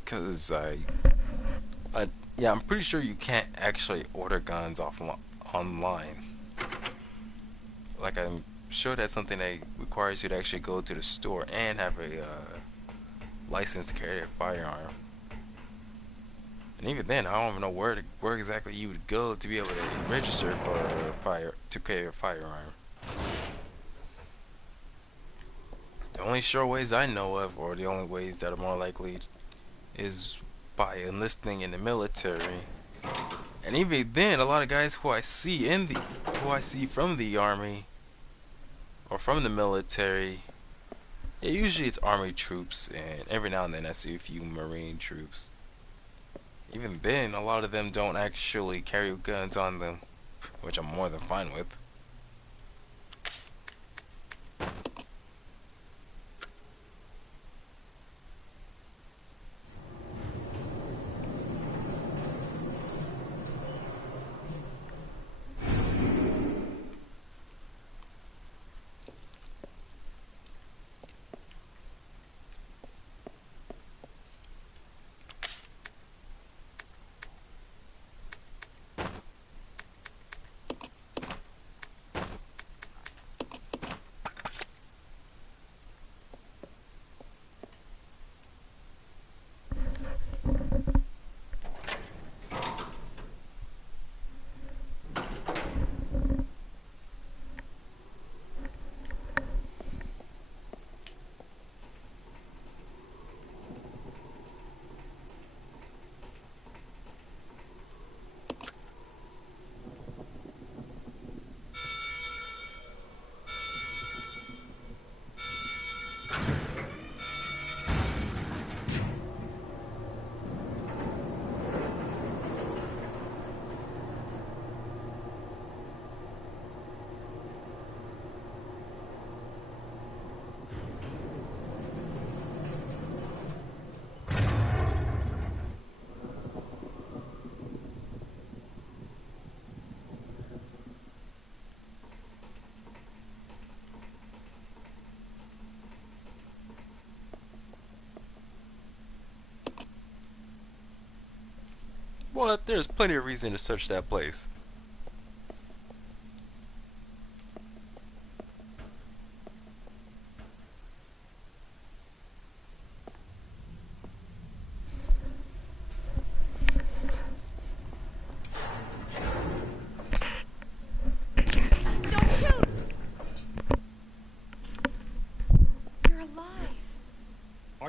Cause yeah, I'm pretty sure you can't actually order guns online. Like I'm sure that's something that requires you to actually go to the store and have a license to carry a firearm. And even then, I don't even know where exactly you would go to be able to register for to carry a firearm. The only sure ways I know of, or the only ways that are more likely, is by enlisting in the military. And even then, a lot of guys who I see from the army or from the military, yeah, usually it's army troops, and every now and then I see a few marine troops. Even then, a lot of them don't actually carry guns on them, which I'm more than fine with. Well, there's plenty of reason to search that place. Don't shoot!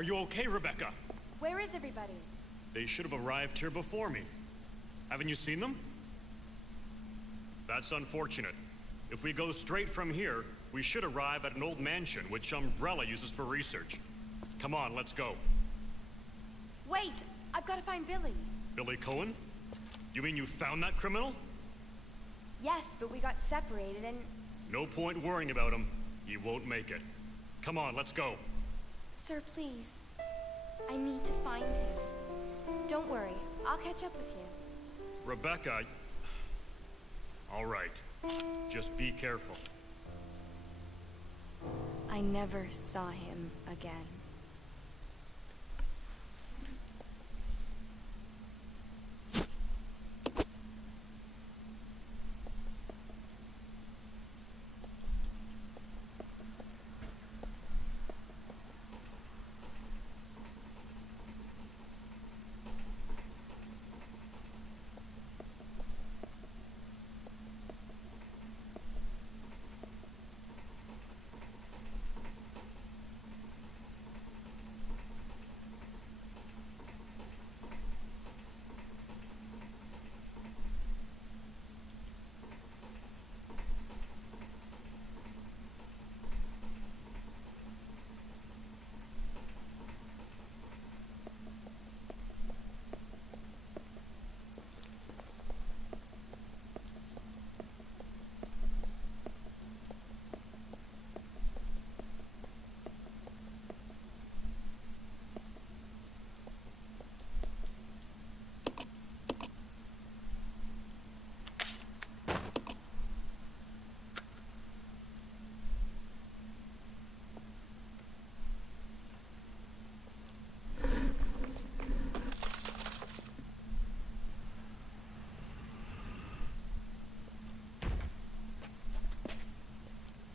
Are you okay, Rebecca? Where is everybody? They should have arrived here before me. Haven't you seen them? That's unfortunate. If we go straight from here, we should arrive at an old mansion which Umbrella uses for research. Come on, let's go. Wait! I've got to find Billy. Billy Cohen? You mean you found that criminal? Yes, but we got separated and... No point worrying about him. He won't make it. Come on, let's go. Sir, please. I need to find him. Don't worry. I'll catch up with you. Rebecca... All right. Just be careful. I never saw him again.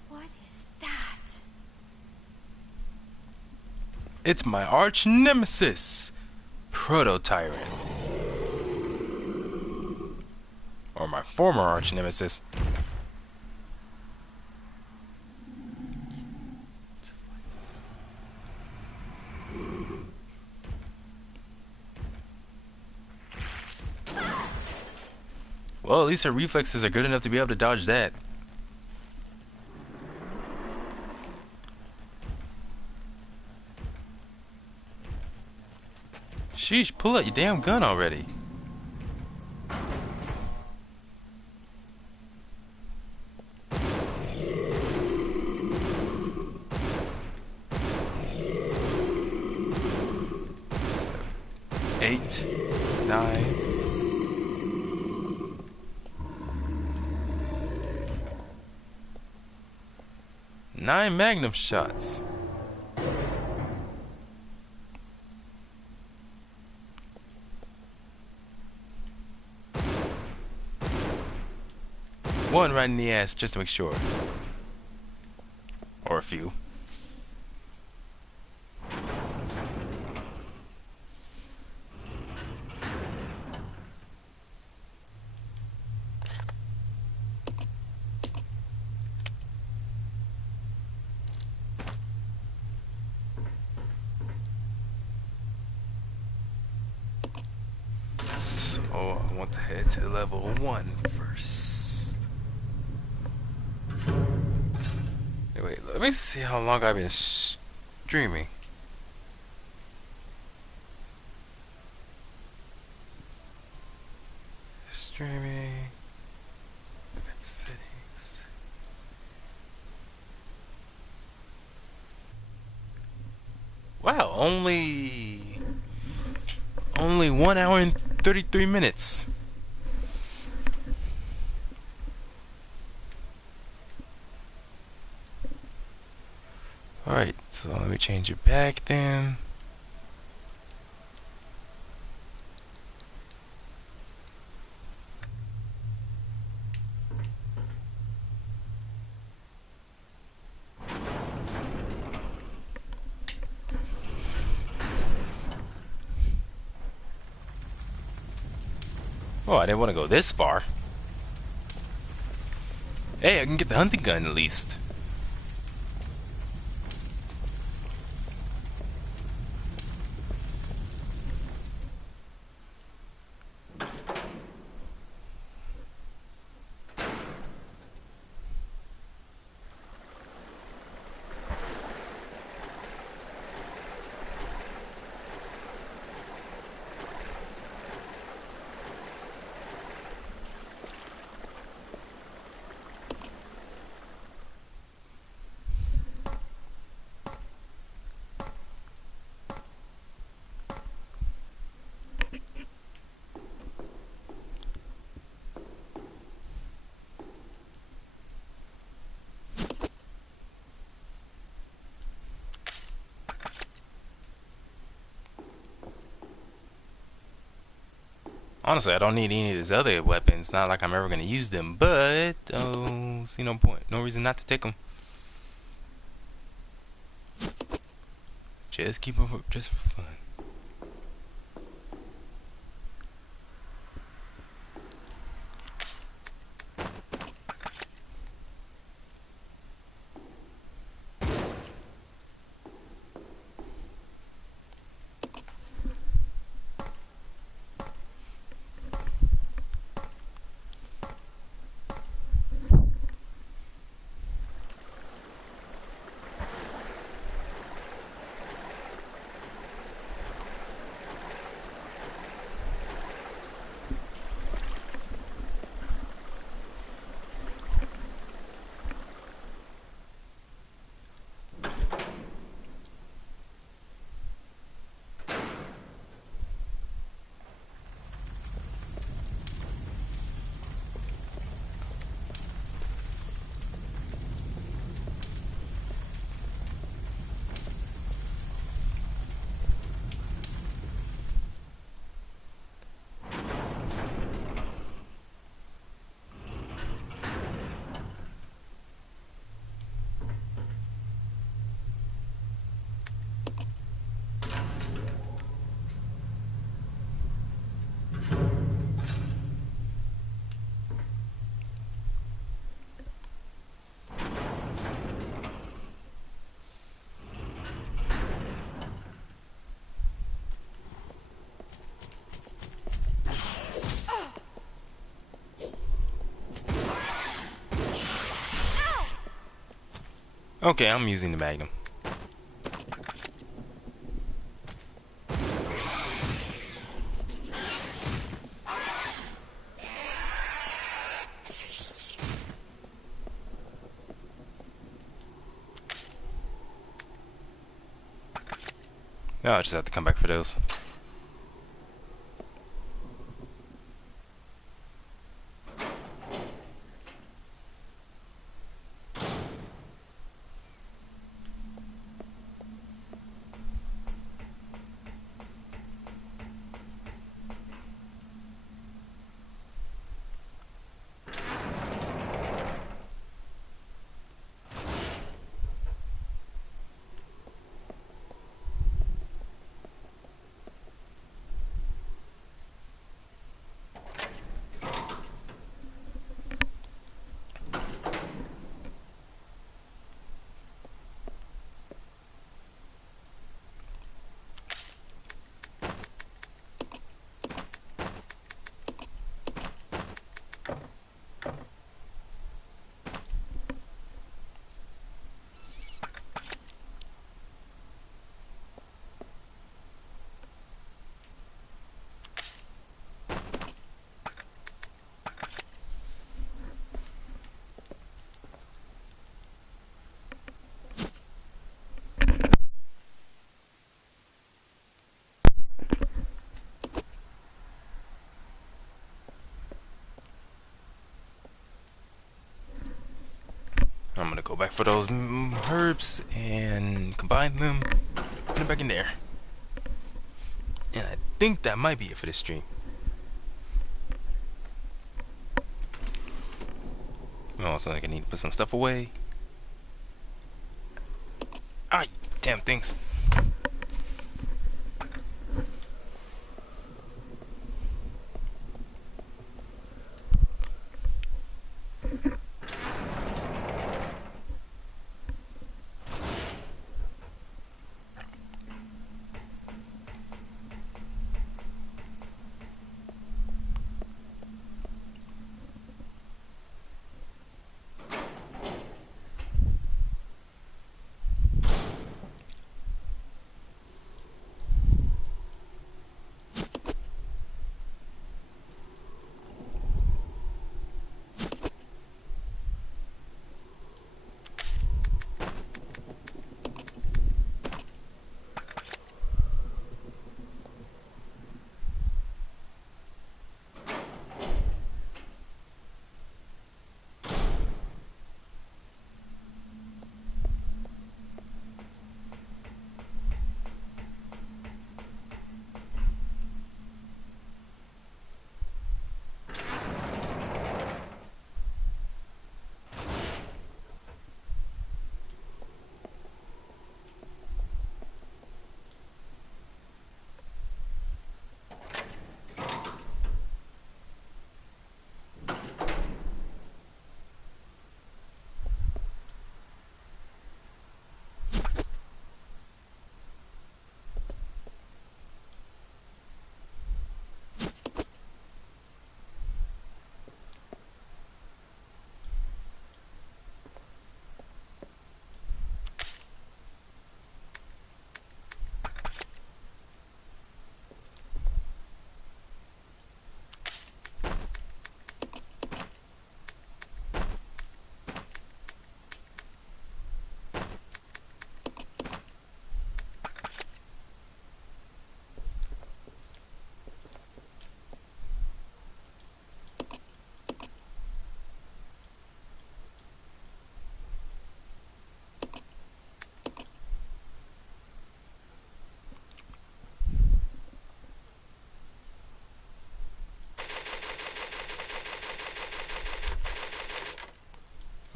What is that? It's my arch nemesis, Proto-Tyrant. Or my former arch nemesis. Well, at least her reflexes are good enough to be able to dodge that. Sheesh, pull out your damn gun already. Eight, 9. Nine magnum shots. One right in the ass just to make sure. Or a few. So I want to head to level 1 first. Wait, let me see how long I've been streaming. Streaming. Event settings. Wow, only 1 hour and 33 minutes. Alright, so let me change it back then. Oh, I didn't want to go this far. Hey, I can get the hunting gun at least. Honestly, I don't need any of these other weapons. Not like I'm ever gonna use them, but see no point, no reason not to take them. Just keep them just for fun. Okay, I'm using the Magnum. Oh, I just have to come back for those. I'm gonna go back for those herbs and combine them, put them back in there. And I think that might be it for this stream. Also, like I need to put some stuff away. Ah, damn things.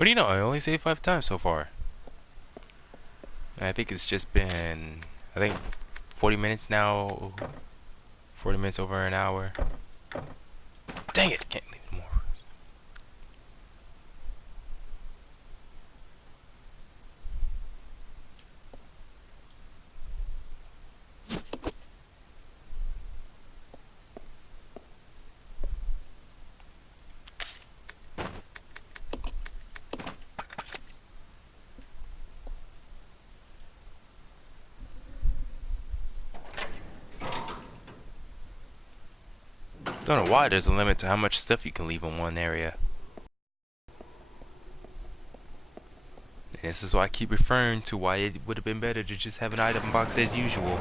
What do you know? I only saved 5 times so far. And I think it's just been, I think 40 minutes now. 40 minutes over an hour. Dang it! Can't leave more. Don't know why there's a limit to how much stuff you can leave in one area. And this is why I keep referring to why it would have been better to just have an item box as usual.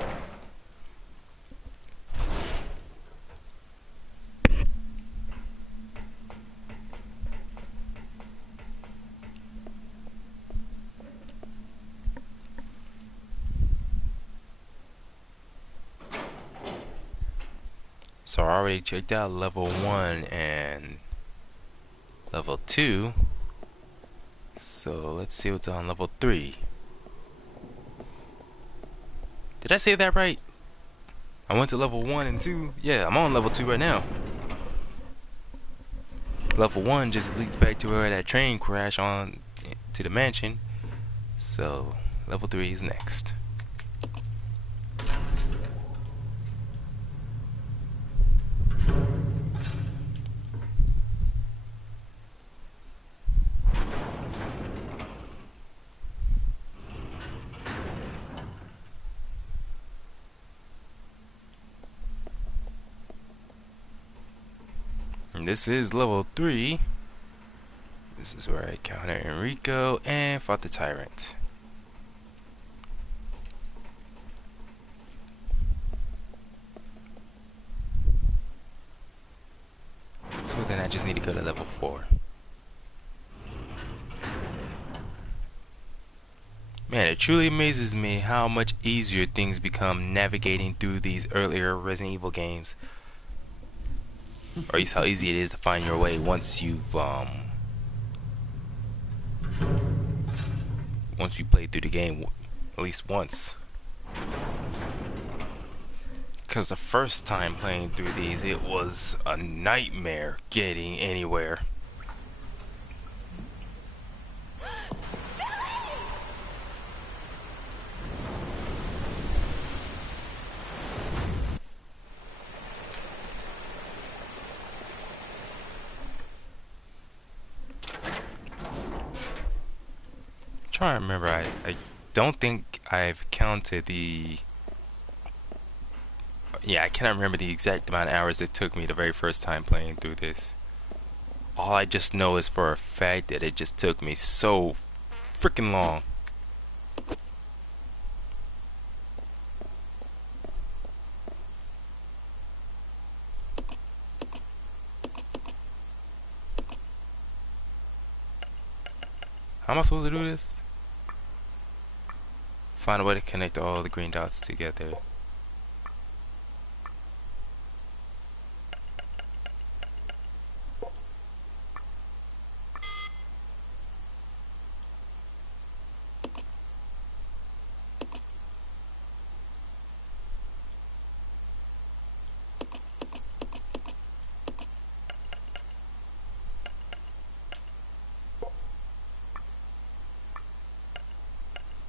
So I already checked out level 1 and level 2. So let's see what's on level 3. Did I say that right? I went to level 1 and 2. Yeah, I'm on level 2 right now. Level 1 just leads back to where that train crashed on to the mansion. So level 3 is next. And this is level 3. This is where I encountered Enrico and fought the tyrant. So then I just need to go to level 4. Man, it truly amazes me how much easier things become navigating through these earlier Resident Evil games. Or at least how easy it is to find your way once you've once you play through the game at least once. Because the first time playing through these, it was a nightmare getting anywhere. Trying to remember, I don't think I've counted the. Yeah, I cannot remember the exact amount of hours it took me the very first time playing through this. All I just know is for a fact that it just took me so freaking long. How am I supposed to do this? Find a way to connect all the green dots together.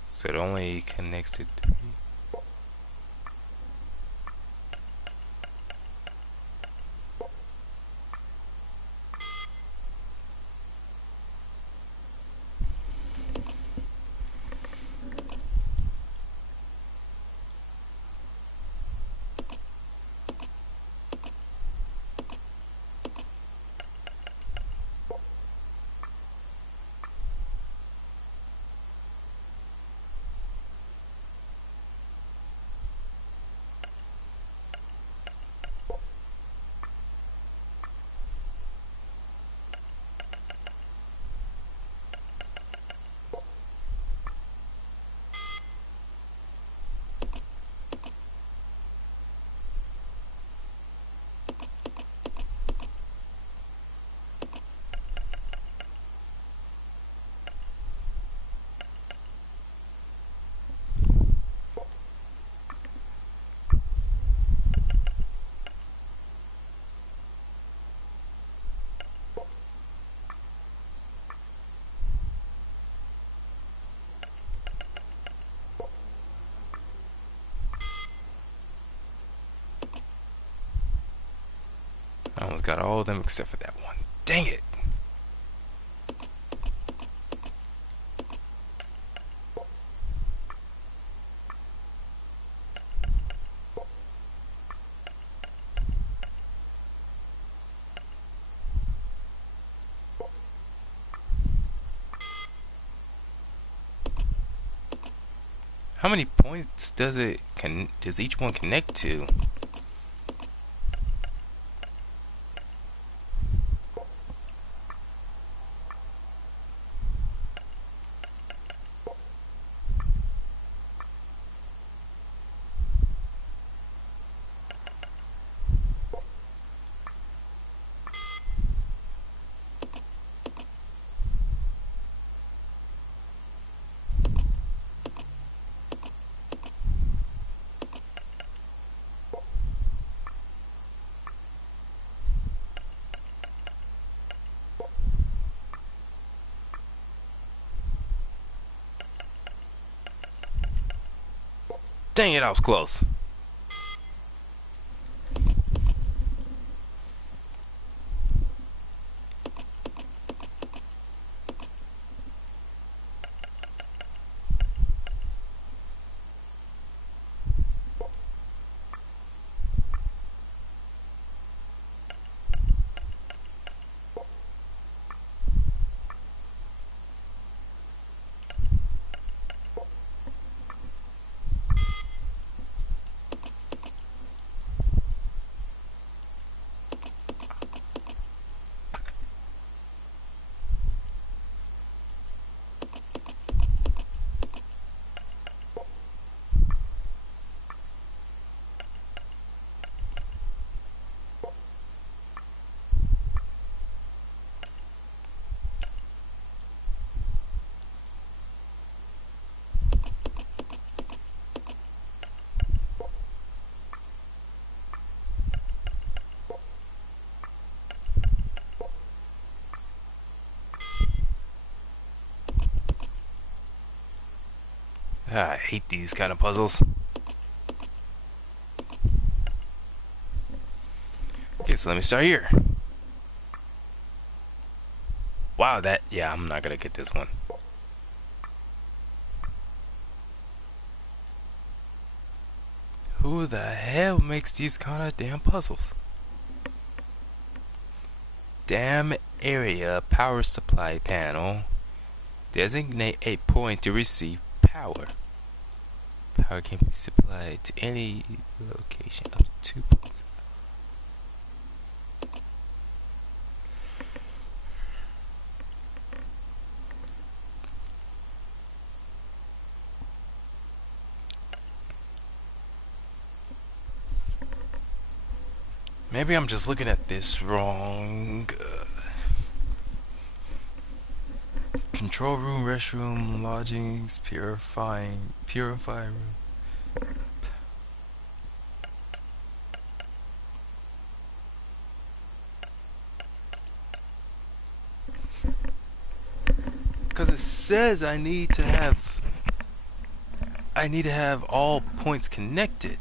So it only connects to 3. almost got all of them except for that one. Dang it! How many points does each one connect to? Dang it, I was close. I hate these kind of puzzles. Okay, so let me start here. Wow, yeah, I'm not gonna get this one. Who the hell makes these kind of damn puzzles? Damn area power supply panel. Designate a point to receive power. Power can be supplied to any location up to 2 points. Maybe I'm just looking at this wrong. Control room, restroom, lodgings, purify room. Because it says I need to have all points connected.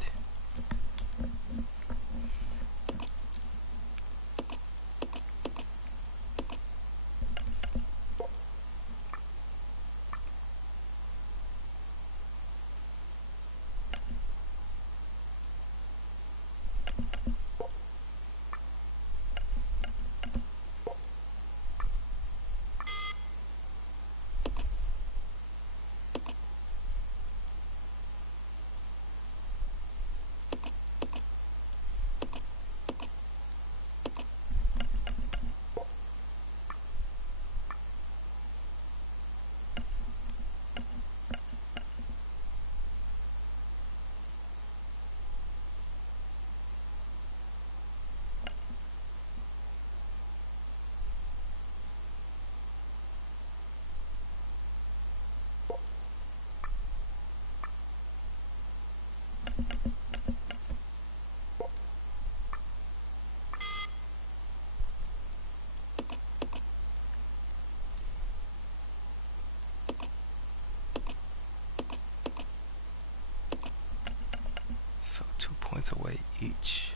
So 2 points away each.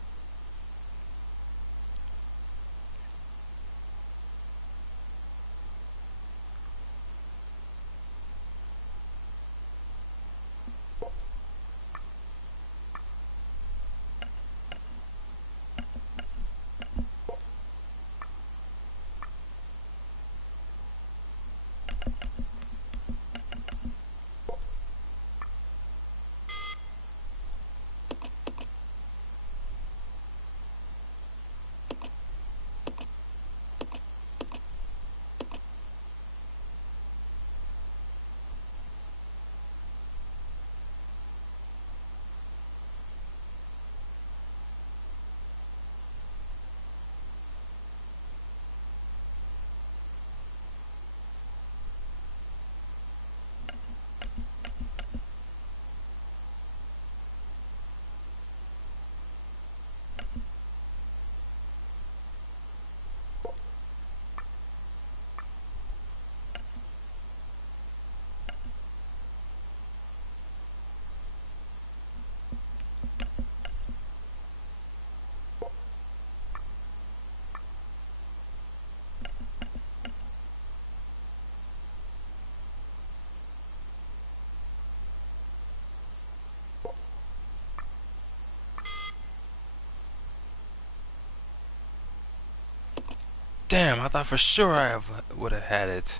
Damn, I thought for sure would have had it.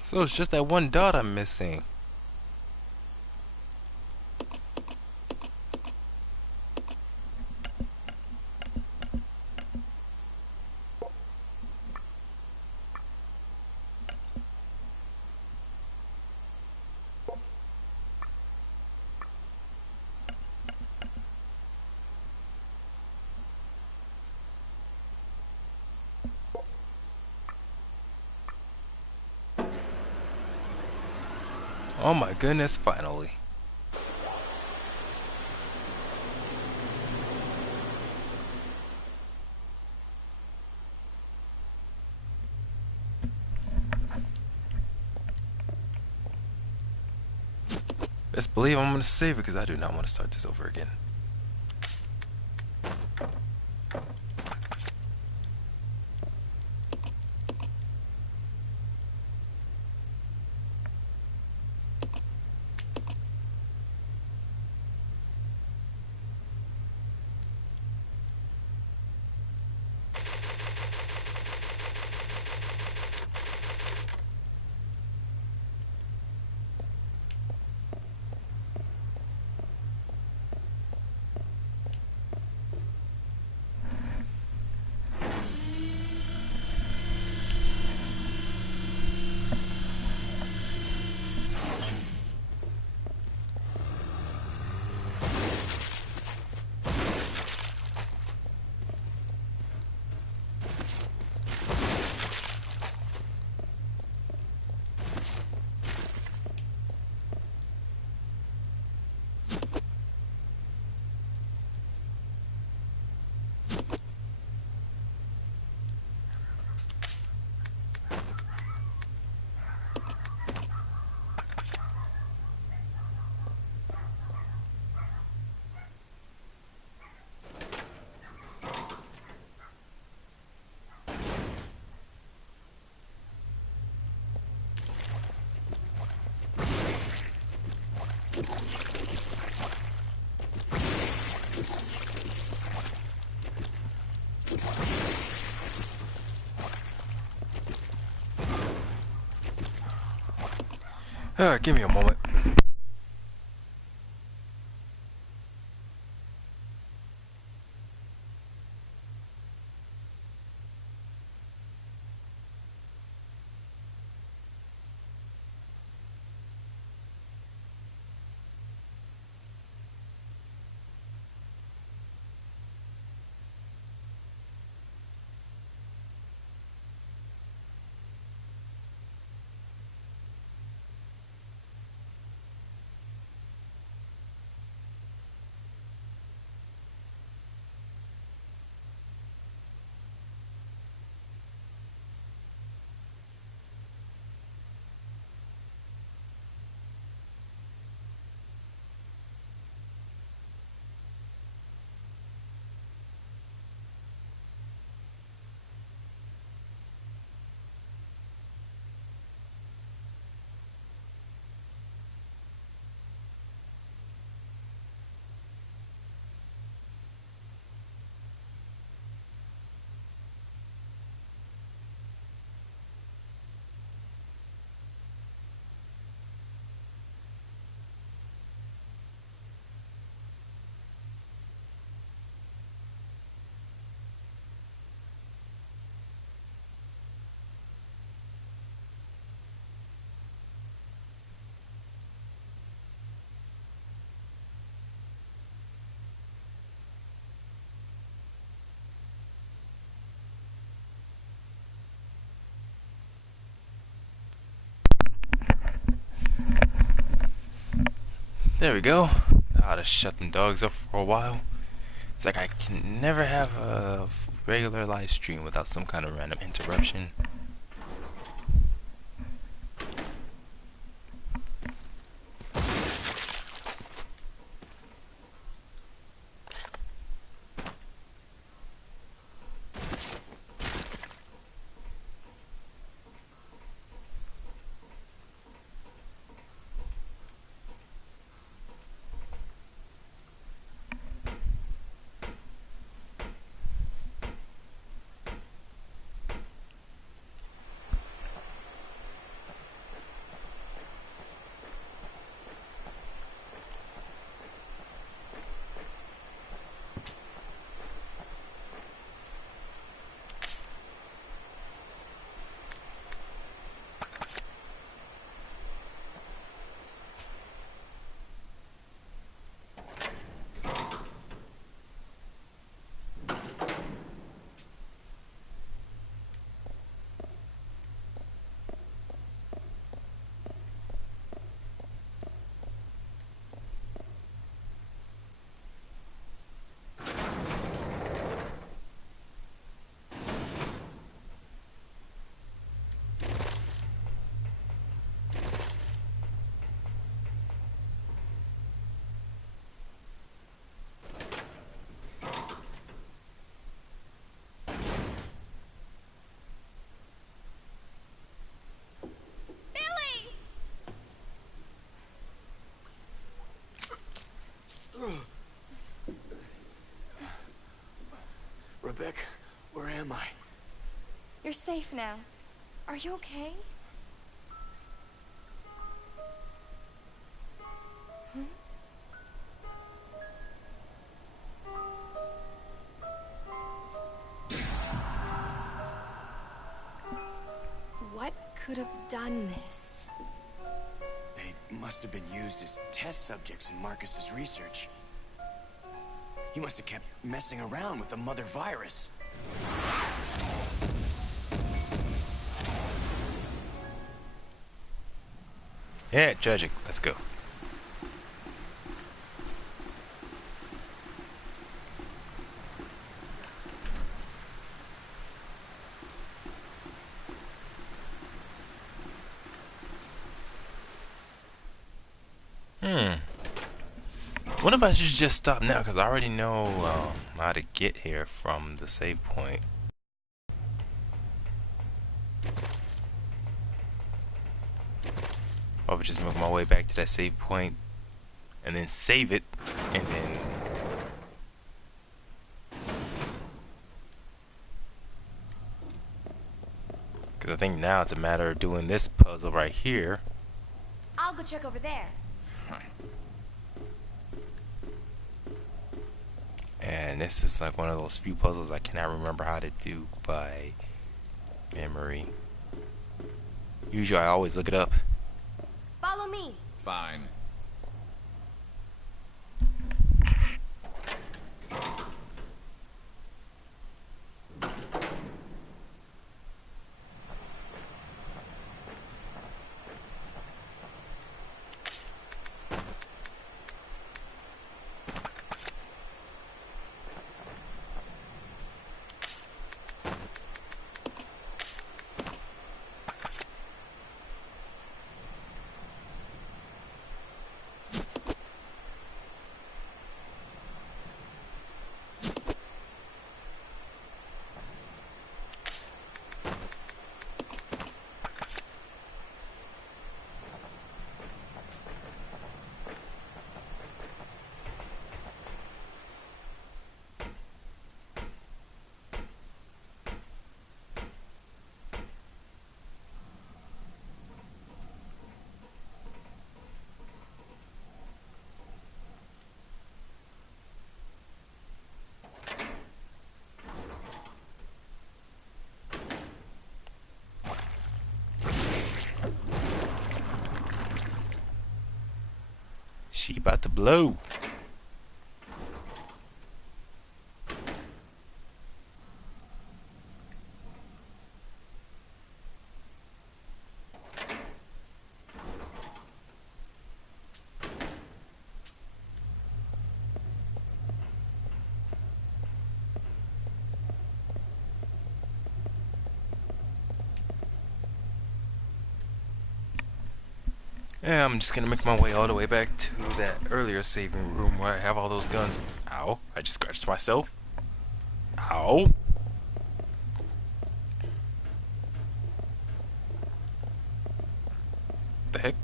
So it's just that one dot I'm missing. Oh my goodness, finally. Best believe I'm gonna save it because I do not want to start this over again. Give me a moment. There we go. I ought to shut them dogs up for a while. It's like I can never have a regular live stream without some kind of random interruption. You're safe now. Are you okay? What could have done this? They must have been used as test subjects in Marcus's research. He must have kept messing around with the mother virus. Yeah, judging. Let's go. What if I should just stop now? Because I already know how to get here from the save point. I would just make my way back to that save point and then save it and then because I think now it's a matter of doing this puzzle right here. I'll go check over there. And this is like one of those few puzzles I cannot remember how to do by memory. Usually I always look it up. Follow me. Fine. She about to blow. Yeah, I'm just gonna make my way all the way back to that earlier saving room where I have all those guns. Ow, I just scratched myself. Ow. The heck?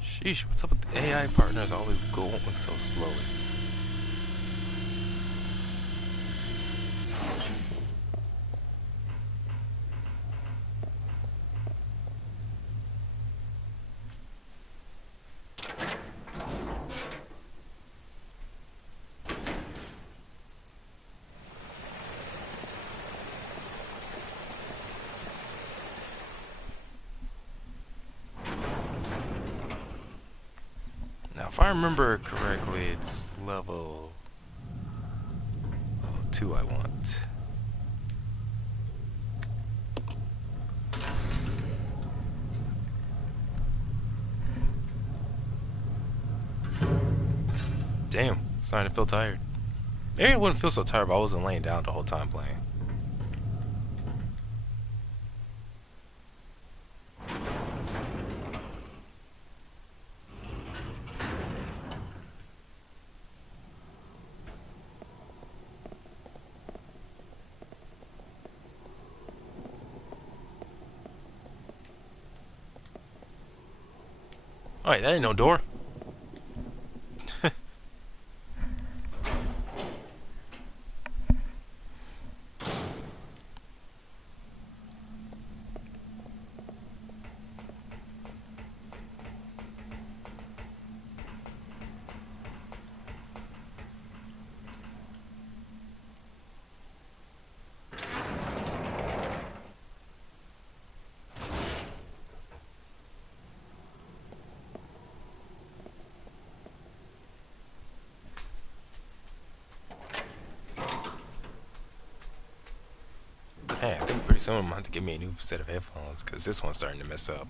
Sheesh, what's up with the AI partners always going so slowly? Now, if I remember correctly, it's level 2 I want. Damn, starting to feel tired. Maybe I wouldn't feel so tired if I wasn't laying down the whole time playing. Alright, that ain't no door. pretty soon I'm gonna have to get me a new set of headphones because this one's starting to mess up.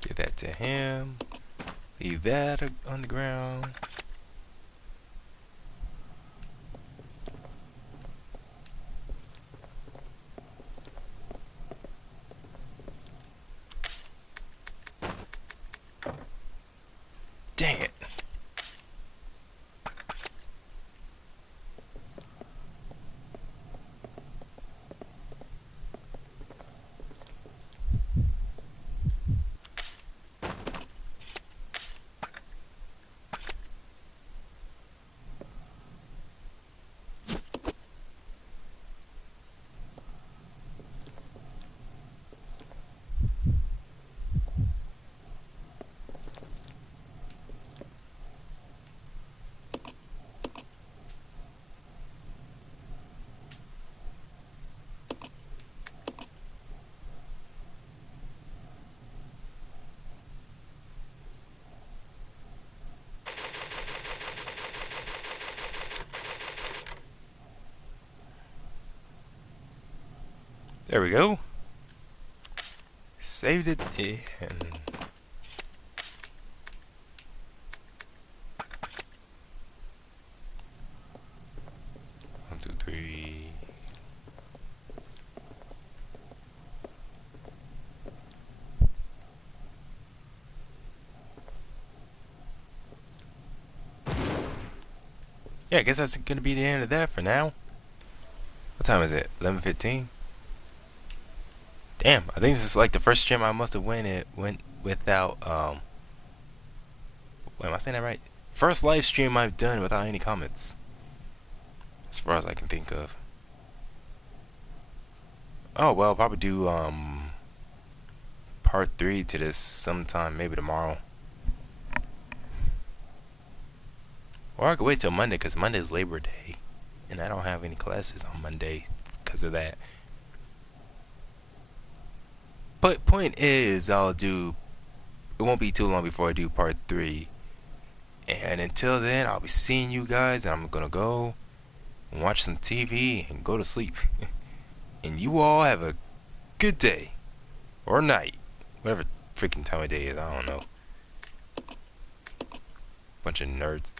Give that to him. Leave that on the ground. Dang it. There we go. Saved it and 1, 2, 3. Yeah, I guess that's gonna be the end of that for now. What time is it? 11:15. Damn, I think this is like the first stream I must have went without wait, am I saying that right? First live stream I've done without any comments. As far as I can think of. Oh well, I'll probably do part 3 to this sometime, maybe tomorrow. Or I could wait till Monday because Monday's Labor Day. And I don't have any classes on Monday because of that. But point is, it won't be too long before I do part 3. And until then, I'll be seeing you guys, and I'm gonna go and watch some TV and go to sleep. And you all have a good day. Or night. Whatever freaking time of day is, I don't know. Bunch of nerds.